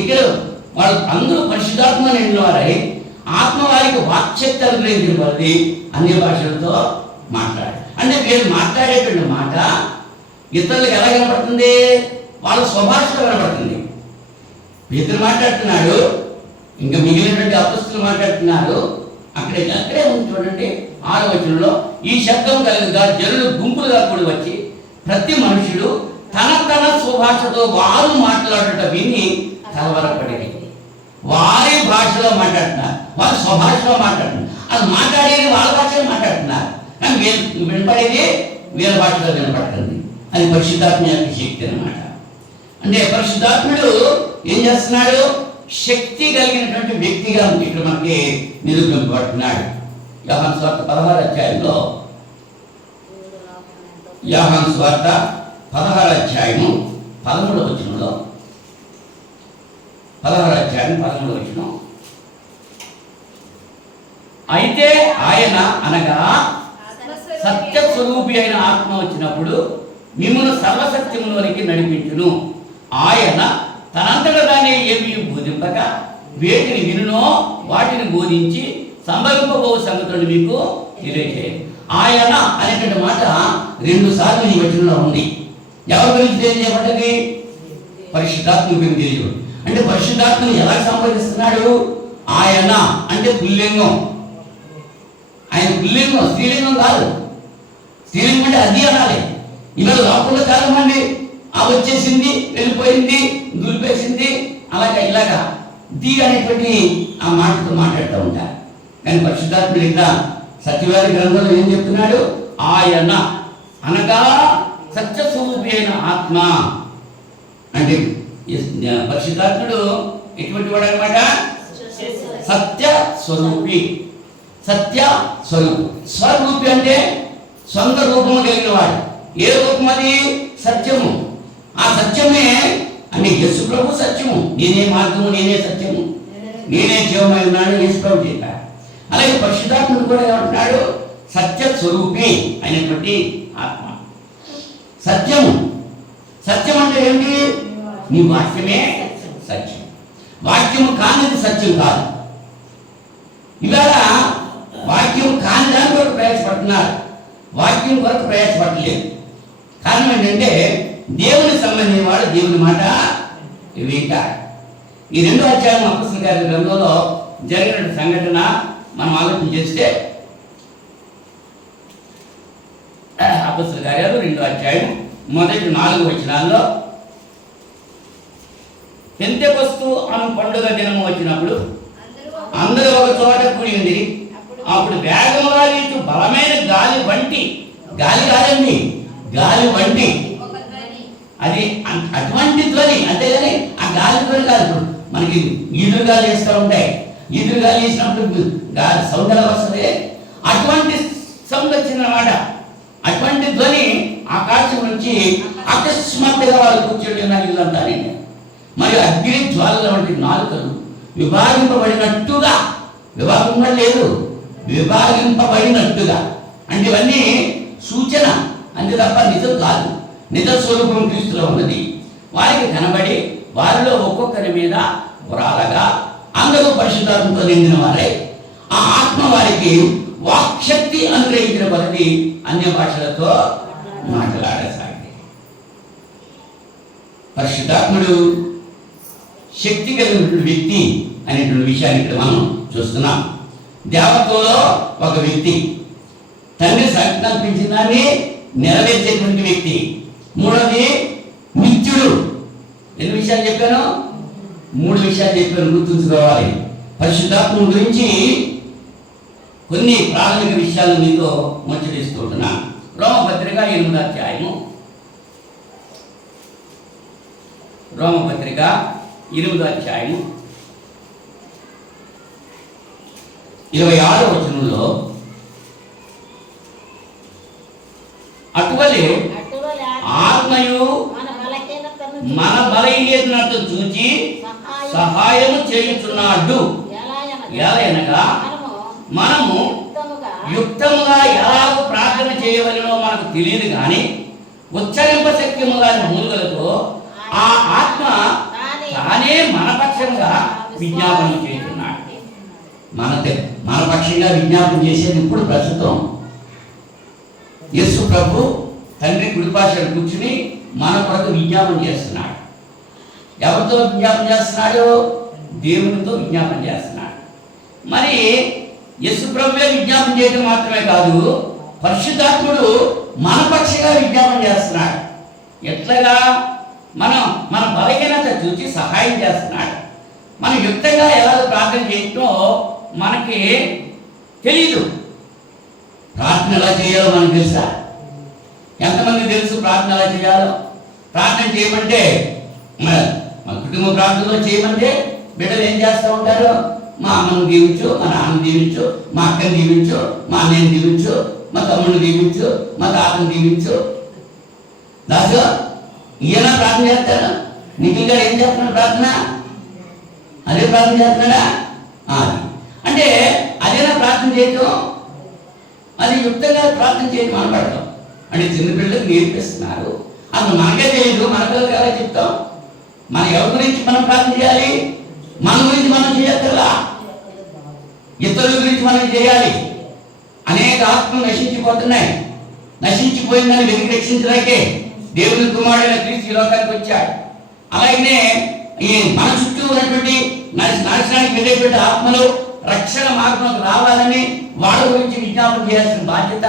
ఇక్కడ వాళ్ళు అందరూ పరిశుద్ధాత్మ నిండిన వారై ఆత్మ వారికి వాక్శక్తి అనుగ్రహించిన వారి అన్య భాషలతో మాట్లాడారు. అంటే వీళ్ళు మాట్లాడేటువంటి మాట ఇతరులకు ఎలా కనపడుతుంది? వాళ్ళ స్వభాషలో కనపడుతుంది. పేతురు మాట్లాడుతున్నాడు, ఇంకా మిగిలినటువంటి అపొస్తలులు మాట్లాడుతున్నారు. అక్కడే ఉంది చూడండి 6వ వచనంలో, ఈ శబ్దం కలుగుగా జనులు గుంపులుగా కూడి వచ్చి ప్రతి మనుషుడు తన తన స్వభాషతో వారు మాట్లాడట విని కలవరపడేది. వారి భాషలో మాట్లాడుతున్నారు, వారి స్వభాషలో మాట్లాడుతున్నారు. అది మాట్లాడేది వాళ్ళ భాషలో మాట్లాడుతున్నారు, కానీ వినపడేది వీళ్ళ భాషలో వినపడుతుంది. అది పరిశుద్ధాత్మ యొక్క శక్తి అన్నమాట. అంటే పరిశుద్ధాత్ముడు ఏం చేస్తున్నాడు? శక్తి కలిగినటువంటి వ్యక్తిగా ఇక్కడ మనకి నిరూపింపబడుతున్నాడు. యోహాను సువార్త 16వ అధ్యాయంలో, యోహాను సువార్త 16వ అధ్యాయము 13వ వచనంలో, 16వ అధ్యాయం 13వ వచనం, అయితే ఆయన అనగా సత్య స్వరూపి అయిన ఆత్మ వచ్చినప్పుడు మిమ్మల్ని సర్వసత్యములోనికి నడిపించును. ఆయన తనంతట దాన్ని ఏమీ బోధింపక వేటిని వినునో వాటిని బోధించి సంభవింపబో సంగతులను మీకు తెలియజేయాలి. ఆయన అనేటువంటి మాట 2 సార్లు ఈ వచనంలో ఉంది. ఎవరి గురించి తెలియజేయబడ్డది? పరిశుద్ధాత్మ గురించి తెలియజేయబడి. అంటే పరిశుద్ధాత్మను ఎలా సంపాదిస్తున్నాడు? ఆయన అంటే పుల్లింగం. ఆయన పుల్లింగం, స్త్రీలింగం కాదు. స్త్రీలింగం అంటే అది అనాలి. ఇలా లోపల చాలా మంది వచ్చేసింది, వెళ్ళిపోయింది, దులిపేసింది, ఇలాగా ది అనేటువంటి ఆ మాటతో మాట్లాడుతూ ఉంటారు. కానీ పరిశుద్ధాత్ముడు ఇక్కడ సత్యవేద గ్రంథంలో ఏం చెప్తున్నాడు? ఆయన అనగా సత్యస్వరూపి అయిన ఆత్మ. అంటే పరిశుద్ధాత్ముడు ఎటువంటి వాడు అనమాట? సత్య స్వరూపి. సత్య స్వరూపి. స్వరూపి అంటే సొంత రూపము కలిగిన వాడు. ఏ రూపం అది? సత్యము. ఆ సత్యమే అంటే యేసు ప్రభు సత్యము. నేనే మార్గము, నేనే సత్యము, నేనే జీవమై ఉన్నాడు యేసు ప్రభు చెప్పాడు. అలాగే పరిశుద్ధాత్ముడు కూడా ఏమంటున్నాడు? సత్య స్వరూపి అయినటువంటి ఆత్మ. సత్యము. సత్యం అంటే ఏంటి? నీ వాక్యమే సత్యం. వాక్యము కానిది సత్యం కాదు. ఇవాళ వాక్యం కాని దాని కొరకు ప్రయాసపడుతున్నారు, వాక్యం కొరకు ప్రయాసపడలేదు. కారణం ఏంటంటే దేవుని సంబంధించిన వాడు దేవుని మాట వింటాడు. ఈ 2వ అధ్యాయం అపొస్తలుల కార్యాల గ్రంథంలో జరిగిన సంఘటన మనం ఆలోచన చేస్తే, అపొస్తలుల కార్యాలు 2వ అధ్యాయం మొదటి 4 వచనాల్లో, పెంతెకొస్తు అను పండుగ దినము వచ్చినప్పుడు అందరూ ఒక చోట కూడి ఉంది. అప్పుడు వేగముగా వీచు బలమైన గాలి వంటి, గాలి కాదండి, గాలి వంటి, అది అటువంటి ధ్వని. అంతేగాని ఆ గాలి ధ్వని కాదు. మనకి ఈదురు గాలి వేస్తూ ఉంటాయి. ఈదురు గాలి వేసినప్పుడు గాలి సౌండ్ ఎలా వస్తుంది? అటువంటి సౌండ్ వచ్చిందన్నమాట. అటువంటి ధ్వని ఆకాశం నుంచి అకస్మాత్తుగా వాళ్ళు కూర్చొని ఉన్న ఇల్లంతా. మరియు అగ్ని జ్వాలల వంటి నాలుకలు విభాగింపబడినట్టుగా, విభాగంగా లేదు, విభాగింపబడినట్టుగా. అంటే ఇవన్నీ సూచన అంతే తప్ప నిజం కాదు. నిజ స్వరూపం క్రీస్తులో ఉన్నది. వారికి కనబడి వారిలో ఒక్కొక్కరి మీద వ్రాలగా అందరూ పరిశుద్ధాత్మతో నిండిన వారే ఆ ఆత్మ వారికి వాక్శక్తి అనుగ్రహించిన కొలది అన్య భాషలతో మాట్లాడసాగి. పరిశుద్ధాత్ముడు శక్తి కలిగినటువంటి వ్యక్తి అనేటువంటి విషయాన్ని ఇక్కడ మనం చూస్తున్నాం. దేవత్వంలో ఒక వ్యక్తి, తండ్రి సంకల్పించిన దాన్ని నెరవేర్చేటువంటి వ్యక్తి. మూడవది నిత్యుడు. ఎన్ని విషయాలు చెప్పాను? 3 విషయాలు చెప్పాను, గుర్తుంచుకోవాలి. పరిశుద్ధాత్మ గురించి కొన్ని ప్రాథమిక విషయాలు మీతో ముచ్చటిస్తుంటున్నాను. రోమపత్రిక 8వ అధ్యాయము, రోమపత్రిక 8వ అధ్యాయము 26వ వచనంలో, అటువలే ఆత్మయు మన బలహీనతను చూచి సహాయము చేయుచున్నాడు. ఎలాగనగా మనము యుక్తముగా ఎలాగో ప్రార్థన చేయవలనో మనకు తెలియదు, కానీ ఉచ్చరింప శక్యముగా మూలుగలతో ఆ ఆత్మ తానే మన పక్షంగా విజ్ఞాపనం చేస్తున్నాడు. మన పక్షంగా విజ్ఞాపనం చేసేది ఇప్పుడు ప్రస్తుతం యేసు ప్రభు తండ్రి కుడిపార్శ్వన కూర్చుని మన కొరకు విజ్ఞాపన చేస్తున్నాడు. ఎవరితో విజ్ఞాపన చేస్తున్నాడు? దేవునితో విజ్ఞాపన చేస్తున్నాడు. మరి యేసు ప్రభువే విజ్ఞాపన చేయడం మాత్రమే కాదు, పరిశుద్ధాత్ముడు మన పక్షంగా విజ్ఞాపన చేస్తున్నాడు. ఎట్లాగా? మన బలహీనత చూసి సహాయం చేస్తున్నాడు. మనం యుక్తంగా ఎలా ప్రార్థన చేయటో మనకి తెలీదు. ప్రార్థన ఎలా చేయాలో మనకు తెలుసా? ఎంతమంది తెలుసు ప్రార్థన ఎలా చేయాలో? ప్రార్థన చేయమంటే, మా కుటుంబ ప్రార్థనలో చేయమంటే బిడ్డలు ఏం చేస్తూ ఉంటారు? మా అమ్మను దీవించు, మా నాన్న దీవించు, మా అక్కని దీవించు, మా అన్నయ్యని దీవించు, మా తమ్ముడిని దీవించు, మా తాతను దీవించు. దాసు ఈయన ప్రార్థన చేస్తాడు. నిఖిల్ గారు ఏం చేస్తున్నాడు? ప్రార్థన అదే ప్రార్థన చేస్తున్నాడా? అంటే అదేనా ప్రార్థన చేయటం? అది యుక్తంగా ప్రార్థన చేయటం అనబడతాం. అంటే చిన్నపిల్లలకు నేర్పిస్తున్నారు. అసలు మనకే తెలియదు, మన పిల్లలకి ఎలా చెప్తాం? మన ఎవరి గురించి మనం ప్రార్థన చేయాలి? మన గురించి మనం చేయక్కర్లా, ఇతరుల గురించి మనం చేయాలి. అనేక ఆత్మలు నశించిపోతున్నాయి. నశించిపోయిందని వెతికి రక్షించడానికే దేవుని కుమారుడైన క్రీస్తు ఈ లోకానికి వచ్చాడు. అలాగనే ఈ మన చుట్టూ ఉన్నటువంటి నాశనానికి వెళ్ళేటువంటి ఆత్మలు రక్షణ మార్గంలోకి రావాలని వాళ్ళ గురించి విజ్ఞాపన చేయాల్సిన బాధ్యత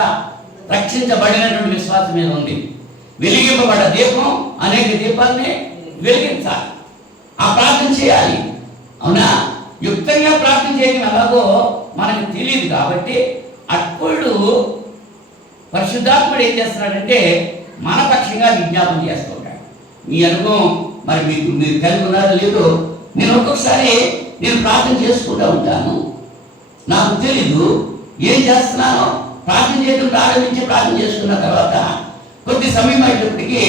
రక్షించబడినటువంటి విశ్వాసం మీద ఉంది. వెలిగింపబడ్డ దీపం అనేక దీపాలని వెలిగించాలి, ఆ ప్రార్థన చేయాలి. అవునా? యుక్తంగా ప్రార్థన చేయడం ఎలాగో మనకు తెలియదు కాబట్టి అప్పుడు పరిశుద్ధాత్ముడు ఏం చేస్తున్నాడంటే మన పక్షంగా విజ్ఞాపన చేస్తూ ఉంటాడు. మీ అనుభవం మరి మీరు కలిగి ఉన్నారో లేదో, నేను ఒక్కొక్కసారి ప్రార్థన చేసుకుంటూ ఉంటాను, నాకు తెలీదు ఏం చేస్తున్నానో. ప్రార్థన చేయడం ప్రార్థన చేసుకున్న తర్వాత కొద్ది సమయం అయ్యేటప్పటికి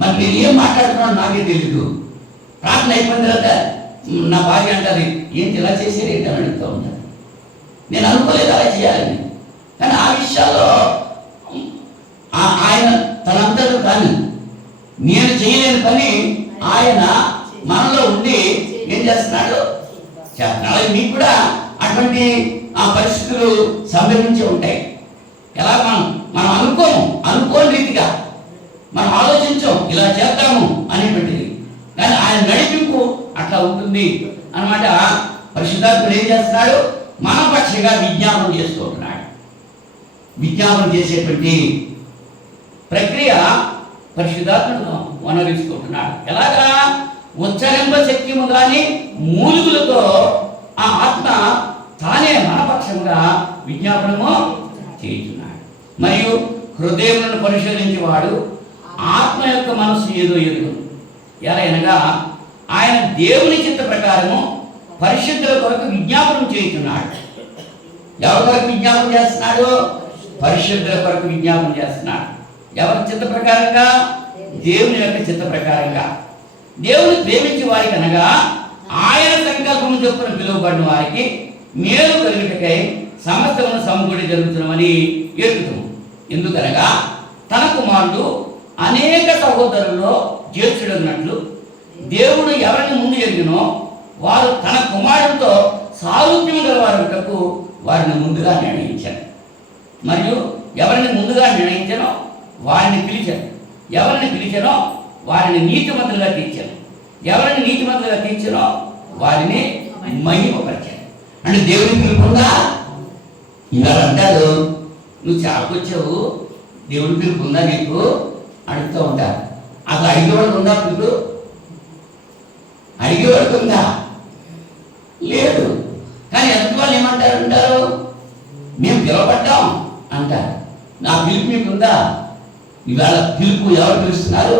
మరి నేను ఏం మాట్లాడుతున్నానో నాకే తెలీదు. ప్రార్థన అయిపోయిన తర్వాత నా భార్య అంటారు, ఏంటి ఇలా చేసేది ఏంటి అని అడుగుతూ ఉంటాను. నేను అనుకోలేదు అలా చేయాలని, కానీ ఆ విషయాల్లో ఆయన తనంతటా కానీ నేను చేయలేని పని ఆయన మనలో ఉండి ఏం చేస్తున్నాడు చేస్తున్నాడు. మీకు కూడా అటువంటి ఆ పరిస్థితులు సంభవించి ఉంటాయి. ఎలా మనం అనుకోని రీతిగా మనం ఆలోచించాం ఇలా చేద్దాము అనేటువంటిది, కానీ ఆయన నడిపింపు అట్లా ఉంటుంది అన్నమాట. పరిశుద్ధాత్ముడు ఏం చేస్తున్నాడు? మన పక్షంగా విజ్ఞాపన చేస్తూ ఉంటున్నాడు. విజ్ఞాపన చేసేటువంటి ప్రక్రియ పరిశుద్ధాత్ముడు వనరిస్తూ ఉంటున్నాడు. ఎలాగా? ఉచ్చరింప శక్యము కానీ మూలుగులతో ఆ ఆత్మ తానే మన పక్షంగా విజ్ఞాపనము చేస్తున్నాడు. మరియు హృదయములను పరిశోధించేవాడు ఆత్మ యొక్క మనస్సు ఏదో ఎరుగు. ఎలా అనగా ఆయన దేవుని చిత్త ప్రకారము పరిశుద్ధుల కొరకు విజ్ఞాపనం చేస్తున్నాడు. ఎవరి కొరకు విజ్ఞాపనం చేస్తున్నాడు? పరిశుద్ధుల కొరకు విజ్ఞాపనం చేస్తున్నాడు. ఎవరి చిత్త ప్రకారంగా? దేవుని యొక్క చిత్త ప్రకారంగా. దేవుని ప్రేమించే వారికి అనగా ఆయన సంకల్పము చొప్పున పిలువబడిన వారికి మేలు కలుగుటకై సమస్తమును సమకూడి జరుగుతున్నామని ఎరుగుతాము. ఎందుకనగా తన కుమారుడు అనేక సహోదరుల్లో జ్యేష్ఠుడున్నట్లు దేవుడు ఎవరిని ముందు ఎరిగినో వారు తన కుమారుడితో సారూప్యం గల వారుటకు వారిని ముందుగా నిర్ణయించారు. మరియు ఎవరిని ముందుగా నిర్ణయించానో వారిని పిలిచారు, ఎవరిని పిలిచానో వారిని నీతిమంతులుగా తీర్చారు, ఎవరిని నీతిమంతులుగా తీర్చానో వారిని మహిమపరిచారు. అంటే దేవుని పిలుపుందా? ఇలా అంటారు, నువ్వు చాకొచ్చావు, దేవుని పిలుపు ఉందా నీకు అడుగుతూ ఉంటారు. అసలు అడిగేవాడికి ఉందా పిలుపు? అడిగేవాడికి ఉందా? లేదు. కానీ ఎంత వాళ్ళు ఏమంటారు? మేము పిలవబడ్డాం అంటారు. నా పిలుపు మీకు ఉందా? ఇవాళ పిలుపు ఎవరు పిలుస్తున్నారు?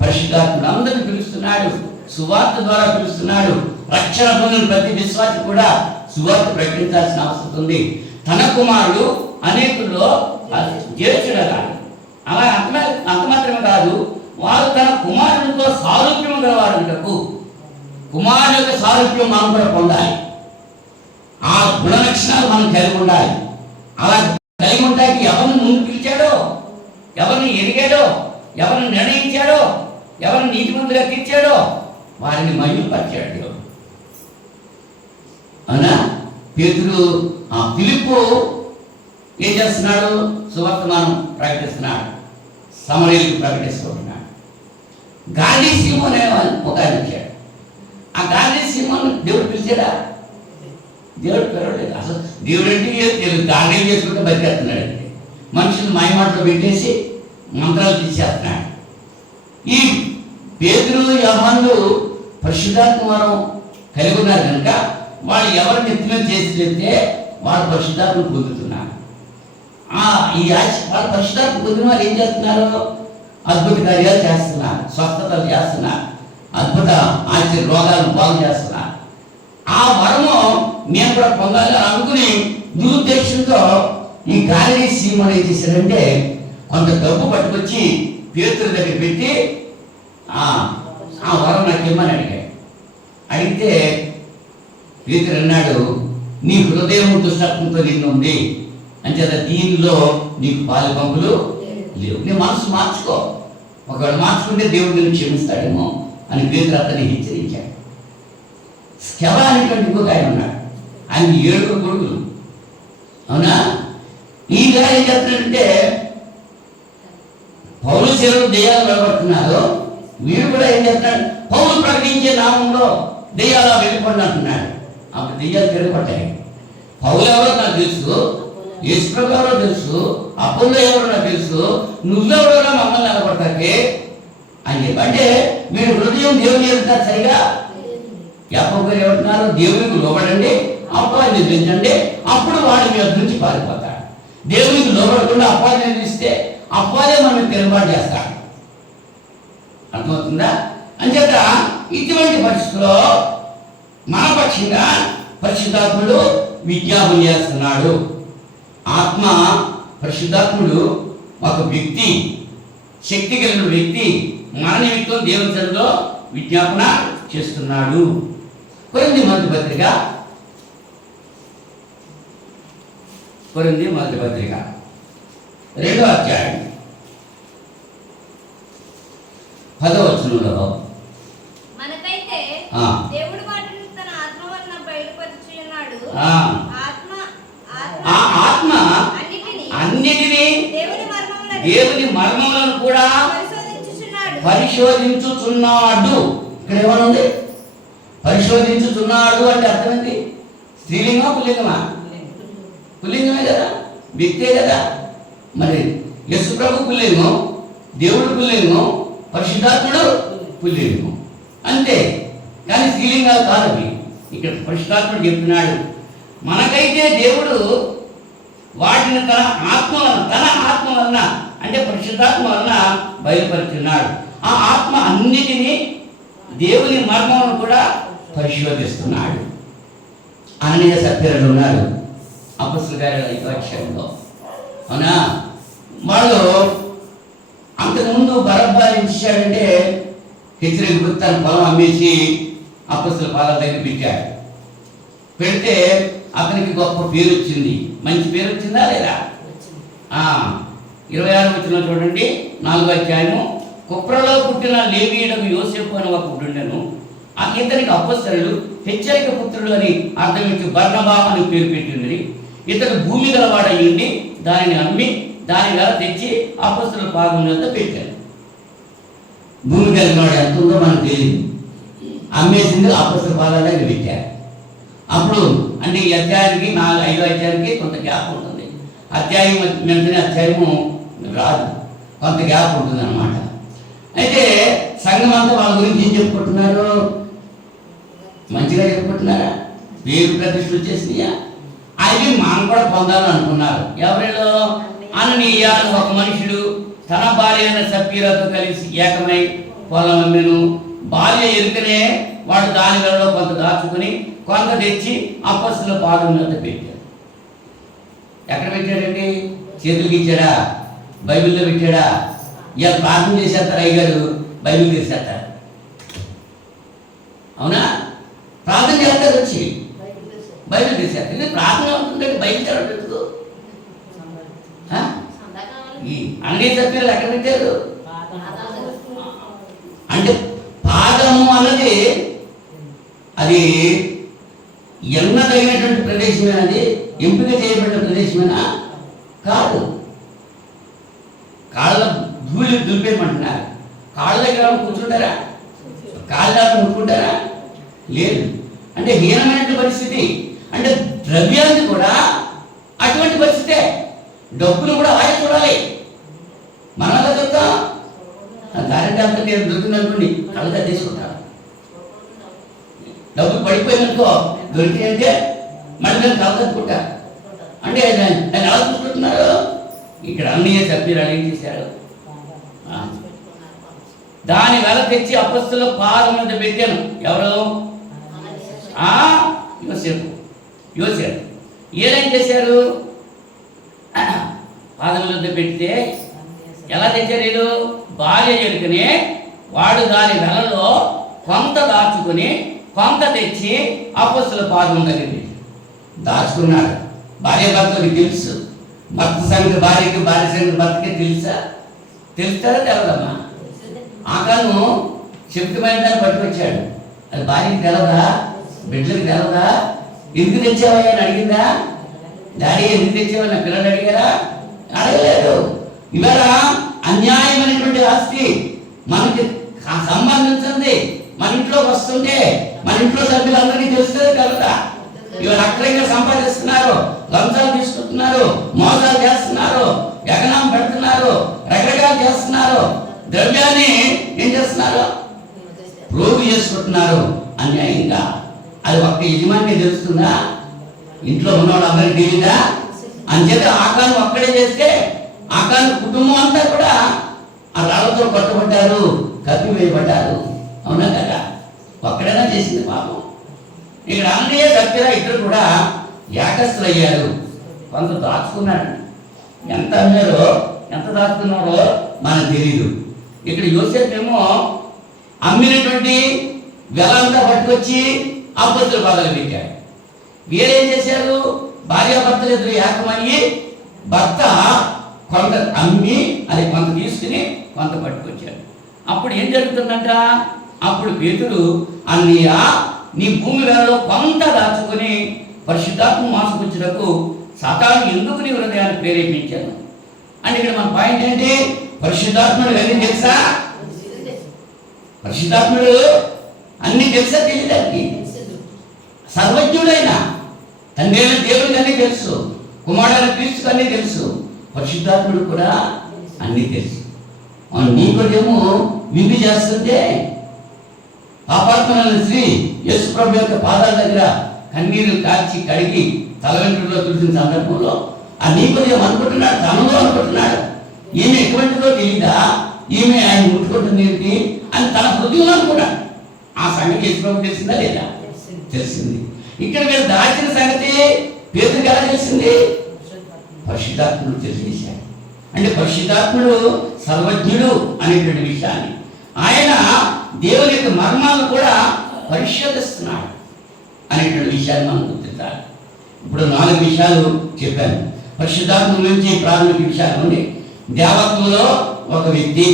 పరిశుద్ధాత్ముడు అందరిని పిలుస్తున్నాడు, సువార్త ద్వారా పిలుస్తున్నాడు. రక్షణ పొందిన ప్రతి విశ్వాసి కూడా సువార్త ప్రకటించాల్సిన అవసరం ఉంది. తన కుమారుడు అనేకుల్లో జ్యేష్ఠుడగాడు. అలా అంత మాత్రమే కాదు, వారు తన కుమారుడితో సారూప్యం గలవారుటకు, కుమారుడు యొక్క సారూప్యం మనం కూడా పొందాలి. ఆ గుణ లక్షణాలు మనం కలిగి ఉండాలి. అలా కలిగి ఉంటానికి ఎవరిని ముందు పిలిచాడో, ఎవరిని ఎరిగాడో, ఎవరిని నిర్ణయించాడో, ఎవరిని నీతిమంతులుగా తీర్చాడో వారిని మహిమపరిచాడు దేవుడు. అవునా? పేతురు ఆ పిలుపు ఏం చేస్తున్నాడు? సువర్తమానం ప్రకటిస్తున్నాడు, సమరయులకు ప్రకటిస్తున్నాడు. గాంధీ సీమోన్ ఒక ఆయన వచ్చాడు. ఆ గాంధీ సీమోన్ దేవుడు పిలిచాడా? దేవుడు పిలవలేదు. అసలు దేవుడు అంటే గాంధీ చేసుకుంటే బతికేస్తున్నాడు. మనుషులు మాయమాటలో పెట్టేసి మంత్రాలు తీసేస్తున్నాడు. ఈ పేతురు యోహానులు పరిశుద్ధాత్మ వరం కలిగి ఉన్నారు కనుక వాళ్ళు ఎవరిని ఎత్తున చేసి చెప్తే వాళ్ళు పరిశుద్ధాత్మ పొందుతున్నారు. వాళ్ళు పరిశుద్ధాత్మ పొందిన వాళ్ళు ఏం చేస్తున్నారు? అద్భుత కార్యాలు చేస్తున్నారు, స్వస్థతలు చేస్తున్నారు, అద్భుత ఆశ్చర్య రోగాలను బాగు చేస్తున్నారు. ఆ వరము నేను కూడా పొందాలి అనుకుని దురుద్దేశంతో ఈ గాలిలీ సీమోన్ ఏం చేశాడంటే కొంత డబ్బు పట్టుకొచ్చి పేతురు దగ్గర పెట్టి ఆ వరం నాకు ఇమ్మని అడిగాడు. అడిగితే పేతురు అన్నాడు, నీ హృదయం దుష్టత్వంతో నిన్ను ఉంది అంచేత దీనిలో నీకు పాలు పంపులు లేవు. నీ మనసు మార్చుకో. ఒకవేళ మార్చుకుంటే దేవుడు నిన్ను క్షమిస్తాడేమో అని పేతురు అతన్ని హెచ్చరించాడు. స్కెవ అనేటువంటి ఇంకొక ఆయన ఉన్నాడు. ఆయన 7 కొడుకులు. అవునా? ఈ గారు ఏం చెప్తున్నాడంటే పౌలు శిలువలో దెయ్యాలు వెళ్ళబడుతున్నారు, వీడు కూడా ఏం చేస్తున్నాడు, పౌలు ప్రకటించే నామంలో దెయ్యాలు వెళ్ళిపోండి అంటున్నాడు. అప్పుడు దెయ్యాలు తిరగబడ్డాయి. పౌలు ఎవరో నాకు తెలుసు, యేసుప్రభు ఎవరో తెలుసు, అపోల్లో ఎవరో నాకు తెలుసు, నువ్వెవరో మమ్మల్ని నిలబడతాకే అని చెప్పి. అంటే మీరు హృదయం దేవుని ఎదుగుతారు సరిగా. యాకోబు గారు ఏమంటున్నారు, దేవునికి లోబడండి, అపవాదిని ఎదిరించండి, అప్పుడు వాడు మీ వద్ద నుంచి పారిపోతాడు. దేవునికి లోబడకుండా అపవాదిని ఎదిరిస్తే అపవాదే మనం తిరుగుబాటు చేస్తాడు. అర్థమవుతుందా? అంచేత ఇటువంటి పరిస్థితుల్లో మన పక్షంగా పరిశుద్ధాత్ముడు విజ్ఞాపన చేస్తున్నాడు. ఆత్మ పరిశుద్ధాత్ముడు ఒక వ్యక్తి, శక్తి కలిగిన వ్యక్తి, మన నిమిత్తం దేవుని సన్నిధిలో విజ్ఞాపన చేస్తున్నాడు. కొరింథీ మొదటి పత్రిక 2వ అధ్యాయం 10వ వచనంలో మనకైతే దేవుడు వాటిని తన ఆత్మ వలన బయలుపరచుచున్నాడు. ఆత్మ అన్నిటినీ దేవుని మర్మములను కూడా పరిశోధించుచున్నాడు. ఇక్కడ ఏమనుంది? పరిశోధించుచున్నాడు అంటే అర్థం ఏంటి? స్త్రీలింగమా పుల్లింగమా? పుల్లింగమే కదా, వ్యక్తే కదా. మరి యేసు ప్రభు పుల్లింగం, దేవుడు పుల్లింగం, పరిశుద్ధాత్ముడు పుల్లింగం అంతే. కానీ స్త్రీలింగాలు కాదు అవి. ఇక్కడ పరిశుద్ధాత్ముడు చెప్తున్నాడు, మనకైతే దేవుడు వాటిని తన ఆత్మ వలన అంటే పరిశుద్ధాత్మ వలన బయలుపరుచున్నాడు. ఆ ఆత్మ అన్నిటినీ దేవుని మర్మమును కూడా పరిశోధిస్తున్నాడు. అననీయ సభ్యులు ఉన్నారు అపొస్తలుల కార్యాలు 5వ అధ్యాయంలో. అవునా? వాళ్ళు అంతకుముందు బరబ్బా ఏం చేశాడంటే హెచ్చరిక తన పొలం అమ్మేసి అపొస్తలుల పాదాల దగ్గర పెట్టాడు. పెడితే అతనికి గొప్ప పేరు వచ్చింది. మంచి పేరు వచ్చిందా లేదా? 26వ వచనం చూడండి, 4వ అధ్యాయము. కుప్రలో పుట్టిన లేవీయుడకు యోసేపు అని ఒక ఉండెను. ఇతనికి అపొస్తలులు హెచ్చరిక పుత్రుడు అని అర్థమించి బర్నబా అని పేరు పెట్టింది. ఇతడు భూమి గలవాడయ్యింది, దానిని అమ్మి దాని గల తెచ్చి అపొస్తలుల పాదం వద్ద పెట్టాడు. భూమి కలిగినవాడు ఎంత ఉందో మనకు తెలియదు. అమ్మేసింది అపొస్తలుల పాదాల దగ్గర పెట్టారు. అప్పుడు అంటే ఈ అధ్యాయానికి 5వ అధ్యాయానికి కొంత గ్యాప్ ఉంటుంది. అధ్యాయం వెంటనే అధ్యాయము రాదు, కొంత గ్యాప్ ఉంటుంది అన్నమాట. అయితే సంఘం అంతా వాళ్ళ గురించి ఏం చెప్పుకుంటున్నారు? మంచిగా చెప్పుకుంటున్నారా? పేరు ప్రతిష్ఠ వచ్చేసినాయా? అవి మనం కూడా పొందాలని అనుకున్నారు. ఎవరిలో? అననీయ ఒక మనుషుడు తన భార్య అయిన సప్పీరాతో కలిసి ఏకమై పొలం అమ్మెను. భార్య ఎరుకనే వాడు దాని గలలో కొంత దాచుకుని కొంత తెచ్చి అపొస్తలుల పాదం మీద పెట్టాడు. ఎక్కడ పెట్టాడండి? చేతులకి ఇచ్చాడా? బైబిల్లో పెట్టాడా? ఇలా ప్రార్థన చేసేస్తారు అయ్యగారు, బైబిల్ తీసేస్తారు. అవునా? ప్రార్థన చేస్తారు, వచ్చి బైబిల్ తీసేస్తారు. ఇది ప్రార్థన అవుతుందంటే బైబిల్ చదవడం ఎందుకు? ఈ అన్ని సభ్యులు ఎక్కడ పెట్టారు? అంటే పాదము అన్నది అది ఎన్నదగినటువంటి ప్రదేశమే, అది ఎంపిక చేయబడిన ప్రదేశమేనా? కాదు. కాళ్ళ ధూళి దులిపేయమంటున్నారు. కాళ్ళ దగ్గర కూర్చుంటారా? కాళ్ళ దాకా ముట్టుకుంటారా? లేదు. అంటే హీనమైన పరిస్థితి. అంటే ద్రవ్యాన్ని కూడా అటువంటి పరిస్థితే. డబ్బులు కూడా ఆయన చూడాలి. మనలో చెప్తాం గ్యారెంటీ అంతా నేను దొరికిందనుకోండి, కళ్ళగా తీసుకుంటాను. డబ్బులు పడిపోయిందనుకో, దొరికి అంటే మళ్ళీ నేను కలగట్టుకుంటా. అంటే దాన్ని ఎలా చూసుకుంటున్నారు? ఇక్కడ అన్నయ్య సభ్యులు ఏం చేశారు? దాని వెల తెచ్చి అపొస్తలుల పాదం మీద పెట్టాను. ఎవరు? యోసేపు. ఏం చేశారు? పాదం మీద పెడితే ఎలా తెచ్చారు వీళ్ళు? భార్య ఎరుకనే వాడు దాని వెలలో కొంత దాచుకుని కొంత తెచ్చి అపొస్తలుల పాదం దగ్గర దాచుకున్నాడు. భార్య భర్తకి తెలుసు. భర్త సంగతి భార్యకి, భార్య సంగతి భర్తకి తెలుసా? తెలుస్తారా తెలదమ్మా? ఆకాను శక్తిమైన దాన్ని పట్టుకొచ్చాడు. అది భార్యకి తెలదా? బిడ్డలకు తెలదా? ఎందుకు తెచ్చావయ్యా అని అడిగిందా? డాడీ ఎందుకు తెచ్చావని నా పిల్లలు అడిగారా? అడగలేదు. ఇవాళ అన్యాయమైనటువంటి ఆస్తి మనకి సంబంధించింది మన ఇంట్లోకి వస్తుంటే మన ఇంట్లో సభ్యులందరికీ తెలుస్తుంది కదా. ఇవాళ అక్కడంగా సంపాదిస్తున్నారు, లంచాలు తీసుకుంటున్నారు, మోసాలు చేస్తున్నారు, ఎగనాం పెడుతున్నారు, రకరకాలు చేస్తున్నారు, ద్రవ్యాన్ని ఏం చేస్తున్నారు? ప్రోగు చేసుకుంటున్నారు అన్యాయంగా. అది ఒక్క యజమానికి తెలుస్తుందా? ఇంట్లో ఉన్నవాడు అందరికి తెలియదా? అంచేత ఆకాను ఒక్కడే చేస్తే ఆకాను కుటుంబం అంతా కూడా ఆ రాళ్ళతో కొట్టబడ్డారు, కప్పివేయబడ్డారు. అవునా కదా? ఒక్కడైనా చేసింది పాపం. ఇక్కడ అన్నయ్య సత్యరా ఇద్దరు కూడా ఏకస్తులు అయ్యారు. కొంత దాచుకున్నాడు. ఎంత అన్నారో ఎంత దాచుకున్నారో మనకు తెలియదు. ఇక్కడ యోసేపు ఏమో అమ్మినటువంటి వెల అంతా పట్టుకొచ్చి అబద్ధుల బాధలు పెట్టాడు. వీరేం చేశారు? భార్యాభర్తలు ఇద్దరు ఏకమయ్యి భర్త కొంత అమ్మి అది కొంత తీసుకుని కొంత పట్టుకొచ్చాడు. అప్పుడు ఏం జరుగుతుందంట? అప్పుడు పేతురు, అన్నయ్య నీ భూమి వేలలో కొంత దాచుకొని పరిశుద్ధాత్మ మోసపుచ్చుటకు సాతాను ఎందుకు నీ హృదయాన్ని ప్రేరేపించాను అంటే ఇక్కడ మన పాయింట్ ఏంటి? పరిశుద్ధాత్ముడు అన్ని తెలుసా? పరిశుద్ధాత్ముడు అన్ని తెలుసా? తెలియదానికి సర్వజ్ఞుడైన తండ్రి అయిన దేవుడికి అన్నీ తెలుసు, కుమారుడైన క్రీస్తుకు అన్నీ తెలుసు, పరిశుద్ధాత్ముడు కూడా అన్నీ తెలుసు. నీకోదేమో విందు చేస్తుంటే పాపాత్మైన స్త్రీ యేసు ప్రభు యొక్క పాదాల దగ్గర కన్నీరు కాచి కడిగి తల వెంట్రుకలో తుడిచిన సందర్భంలో ఆ నీకోదేమో అనుకుంటున్నాడు, తనలో అనుకుంటున్నాడు, ఈమె ఎటువంటిదో తెలియదా, ఈమె ఆయన ముట్టుకుంటుంది ఏంటి అని తన హృదయంలో అనుకున్నాడు. ఆ సంగతి యేసు ప్రభు తెలిసిందా లేదా? తెలిసింది. ఇక్కడ మీరు దాచిన సంగతి పేతురుకి ఎలా తెలిసింది? పరిశుద్ధాత్ముడు తెలియజేశాడు. అంటే పరిశుద్ధాత్ముడు సర్వజ్ఞుడు అనేటువంటి విషయాన్ని, ఆయన దేవుని యొక్క మర్మాలను కూడా పరిశోధిస్తున్నాడు అనేటువంటి విషయాన్ని మనం గుర్తించాలి. ఇప్పుడు 4 విషయాలు చెప్పాను. పరిశుద్ధాత్మ నుంచి ప్రాథమిక విషయాలు ఉంది. దేవత్వంలో ఒక వ్యక్తి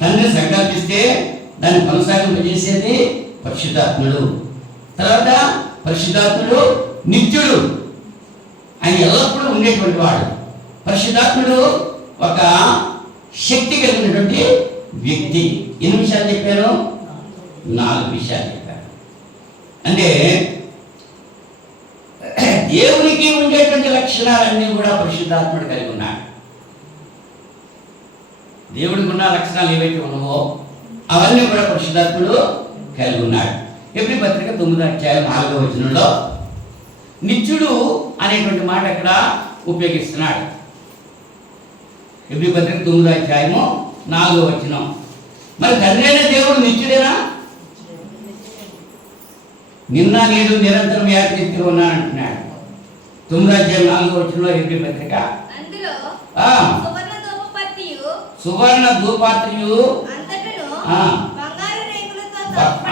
తండ్రి సంకల్పిస్తే దాన్ని కొనసాగింపజేసేది పరిశుద్ధాత్ముడు. తర్వాత పరిశుద్ధాత్ముడు నిత్యుడు, ఆయన ఎల్లప్పుడూ ఉండేటువంటి వాడు. పరిశుద్ధాత్ముడు ఒక శక్తి కలిగినటువంటి వ్యక్తి. ఎన్ని విషయాలు చెప్పాను? 4 విషయాలు చెప్పాను. అంటే దేవునికి ఉండేటువంటి లక్షణాలన్నీ కూడా పరిశుద్ధాత్ముడు కలిగి ఉన్నాడు. దేవుడికి ఉన్న లక్షణాలు ఏవైతే ఉన్నావో అవన్నీ కూడా పరిశుద్ధాత్ముడు కలిగి ఉన్నాడు. ఎబ్రీ పత్రిక 9వ అధ్యాయం 4వ వచనంలో నిత్యుడు అనేటువంటి మాట ఇక్కడ ఉపయోగిస్తున్నాడు. ఎబ్రీ పత్రిక 9వ అధ్యాయము 4వ వచనం. మరి తండ్రి అయిన దేవుడు నిత్యుడేనా? నిన్న నేడు నిరంతరం ఏకరీతిగా ఉన్నాను అంటున్నాడు. 9వ అధ్యాయం 4వ వచనంలో ఎబ్రీ పత్రిక సువర్ణ ధూపాత్రియు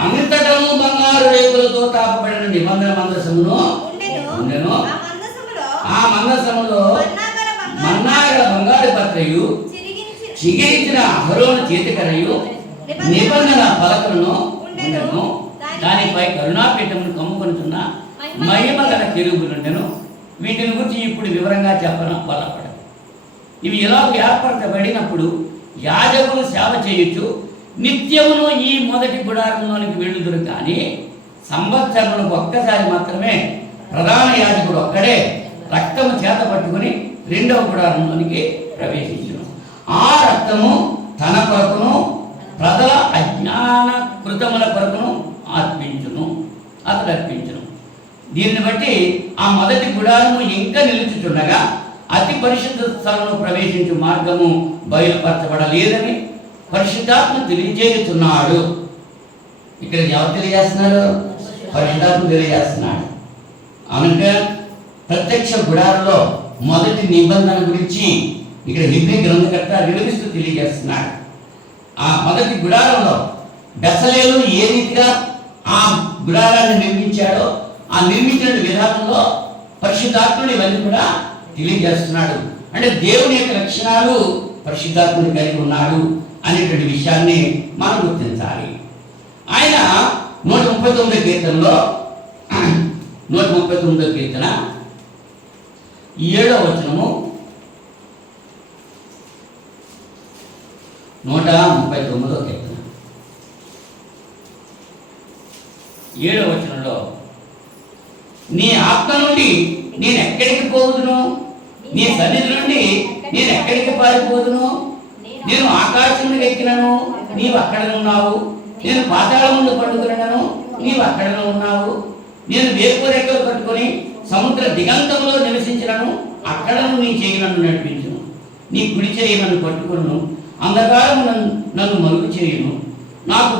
అంతటను బంగారు రేకులతో తాపబడిన నిబంధన మందసమును ఉండెను. ఆ మందసములో మన్నాగల బంగారు పత్రయు చిగిరించిన అహరోను చేతికరయు నిబంధన పలకలను ఉండెను. దానిపై కరుణాపీఠమును కమ్ముకొనుచున్న మహిమ గల కెరూబులుండెను. వీటిని గురించి ఇప్పుడు వివరంగా చెప్పడం బలపడదు. ఇవి ఎలా ఏర్పరచబడినప్పుడు యాజకులు సేవ చేయొచ్చు, నిత్యమును ఈ మొదటి గుడారంలోనికి వెళ్ళుదురు. కానీ సంవత్సరంలో ఒక్కసారి మాత్రమే ప్రధాన యాజకుడు ఒక్కడే రక్తము చేత పట్టుకుని 2వ గుడారంలోనికి ప్రవేశించును. ఆ రక్తము తన కొరకును ప్రజల అజ్ఞాన కృతముల కొరకును అతడు అర్పించును. దీన్ని బట్టి ఆ మొదటి గుడారము ఇంకా నిలుచుచుండగా అతి పరిశుద్ధ స్థలంలో ప్రవేశించే మార్గము బయలుపరచబడలేదని పరిశుద్ధాత్మ తెలియజేస్తున్నాడు. ఇక్కడ ఎవరు తెలియజేస్తున్నారు? పరిశుద్ధాత్మ తెలియజేస్తున్నాడు. అవునంటే ప్రత్యక్ష గుడారంలో మొదటి నిబంధన గురించి ఇక్కడ హెబ్రీ గ్రంథకర్త వివరిస్తూ తెలియజేస్తున్నాడు. ఆ మొదటి గుడారంలో బెసలేలు ఏ రీతిగా ఆ గుడారాన్ని నిర్మించాడో ఆ నిర్మించిన విధానంలో పరిశుద్ధాత్ముడు ఇవన్నీ కూడా తెలియజేస్తున్నాడు. అంటే దేవుని యొక్క లక్షణాలు పరిశుద్ధాత్మని కలిగి ఉన్నాడు అనేటువంటి విషయాన్ని మనం గుర్తించాలి. ఆయన 139 కీర్తనలో 139 కీర్తన 7వ వచనము 139 కీర్తన 7వ వచనంలో నీ ఆత్మ నుండి నేను ఎక్కడికి పోదును, నీ సన్నిధి నుండి నేను ఎక్కడికి పారిపోదును, నేను ఆకాశం ఎక్కినను నీవు అక్కడ ఉన్నావు, నేను పాతాళం ముందు పడుకున్నాను నీవు అక్కడ ఉన్నావు, నేను వేపు రెక్కలు కట్టుకొని సముద్ర దిగంతంలో నివసించినను అక్కడ నీ చేయి నన్ను నడిపించును, నీ కుడి చేయి నన్ను పట్టుకును, అంధకారం నన్ను మరుగు చేయును, నాకు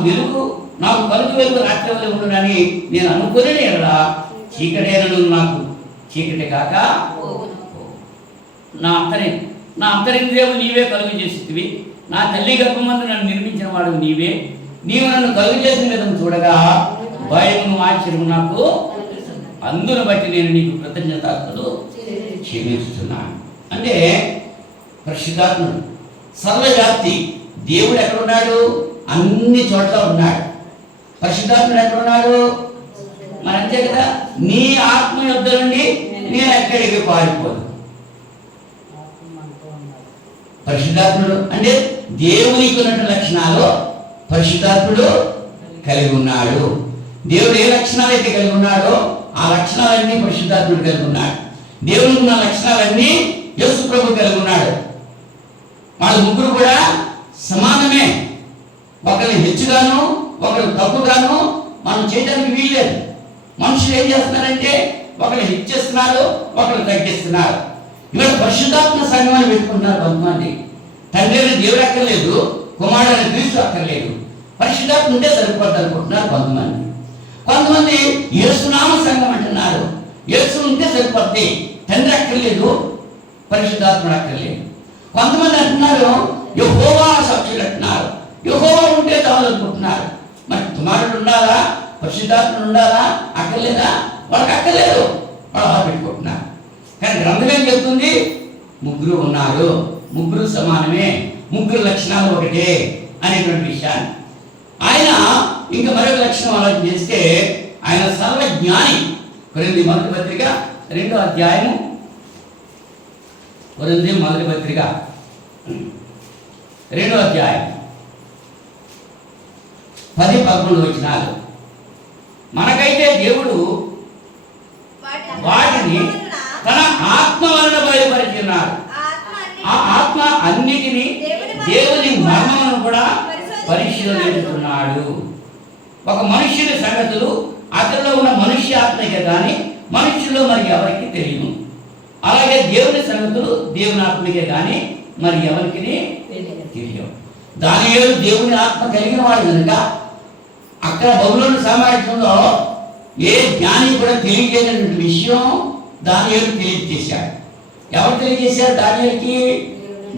కలుగు వెలుగు రాత్రి వల్ల ఉండునని నేను అనుకునే ఎడలా చీకటేనను నాకు చీకటి కాక నా అంతరింద్రియము నీవే కలుగు చేసితివి, నా తల్లి గర్భమందు నన్ను నిర్మించిన వాడు నీవు నన్ను కలుగు చేసిన విధం చూడగా భయమును ఆశ్చర్యము నాకు, అందును బట్టి నేను నీకు కృతజ్ఞతాస్తులు చెల్లిస్తున్నాను. అంటే పరిశుద్ధాత్ముడు సర్వవ్యాప్తి. దేవుడు ఎక్కడున్నాడు? అన్ని చోట్ల ఉన్నాడు. పరిశుద్ధాత్ముడు ఎక్కడున్నాడు? మరి అంతే కదా, నీ ఆత్మ యొద్ద నుండి నేను ఎక్కడికి పారిపోదు. పరిశుద్ధాత్ముడు అంటే దేవునికి ఉన్నటువంటి లక్షణాలు పరిశుద్ధాత్ముడు కలిగి ఉన్నాడు. దేవుడు ఏ లక్షణాలు అయితే కలిగి ఉన్నాడో ఆ లక్షణాలన్నీ పరిశుద్ధాత్ముడు కలిగి ఉన్నాడు. దేవునికి ఉన్న లక్షణాలన్నీ యేసు ప్రభు కలిగి ఉన్నాడు. వాళ్ళ ముగ్గురు కూడా సమానమే. ఒకరిని హెచ్చుగాను ఒకరు తప్పుగాను మనం చేయడానికి వీల్లేదు. మనుషులు ఏం చేస్తున్నారంటే ఒకరు హెచ్చిస్తున్నారు, ఒకరు తగ్గిస్తున్నారు. ఇవాళ పరిశుద్ధాత్మ సంఘం అని పెట్టుకుంటున్నారు కొంతమంది. తండ్రి అని దేవుడు అక్కర్లేదు, కుమారుడు అని క్రీస్తు అక్కర్లేదు, పరిశుద్ధాత్మ ఉంటే సరిపోద్ది అనుకుంటున్నారు కొంతమంది యేసునామ సంఘం అంటున్నారు. యేసు ఉంటే సరిపోద్ది, తండ్రి అక్కర్లేదు, పరిశుద్ధాత్ముడు అక్కర్లేదు. కొంతమంది అంటున్నారు యెహోవా సాక్షులు అంటున్నారు, యెహోవా ఉంటే చాలు అనుకుంటున్నారు. మరి కుమారుడు ఉండాలా, పరిశుద్ధాత్ముడు ఉండాలా, అక్కర్లేదా? వాళ్ళకి అక్కర్లేదు, వాళ్ళు అలా పెట్టుకుంటున్నారు. కానీ గ్రంథం ఏం చెప్తుంది? ముగ్గురు ఉన్నారు, ముగ్గురు సమానమే, ముగ్గురు లక్షణాలు ఒకటే అనేటువంటి విషయాన్ని. ఆయన ఇంకా మరొక లక్షణం ఆలోచన చేస్తే ఆయన సర్వజ్ఞాని. కొరింథీ మొదటి పత్రిక 2వ అధ్యాయము, కొరింథీ మొదటి పత్రిక 2వ అధ్యాయం 10-11 వచనాలు. మనకైతే దేవుడు వాటిని తన ఆత్మ వలన బయలుపరిచినాడు. ఆ ఆత్మ అన్నిటినీ దేవుని మర్మమును కూడా పరిశీలిస్తున్నాడు. ఒక మనుష్యుని సంగతులు అతనిలో ఉన్న మనుష్య ఆత్మకే కానీ మనుష్యుల్లో మరి ఎవరికి తెలియదు. అలాగే దేవుని సంగతులు దేవుని ఆత్మకే కానీ మరి ఎవరికి తెలియవు. దానియేలు దేవుని ఆత్మ కలిగిన వాడు కనుక అక్కడ బబులోను సామ్రాజ్యంలో ఏ జ్ఞాని కూడా తెలియజేయనటువంటి విషయం దానియేలు తెలియజేశాడు. ఎవరు తెలియజేశారు? దానియేలుకి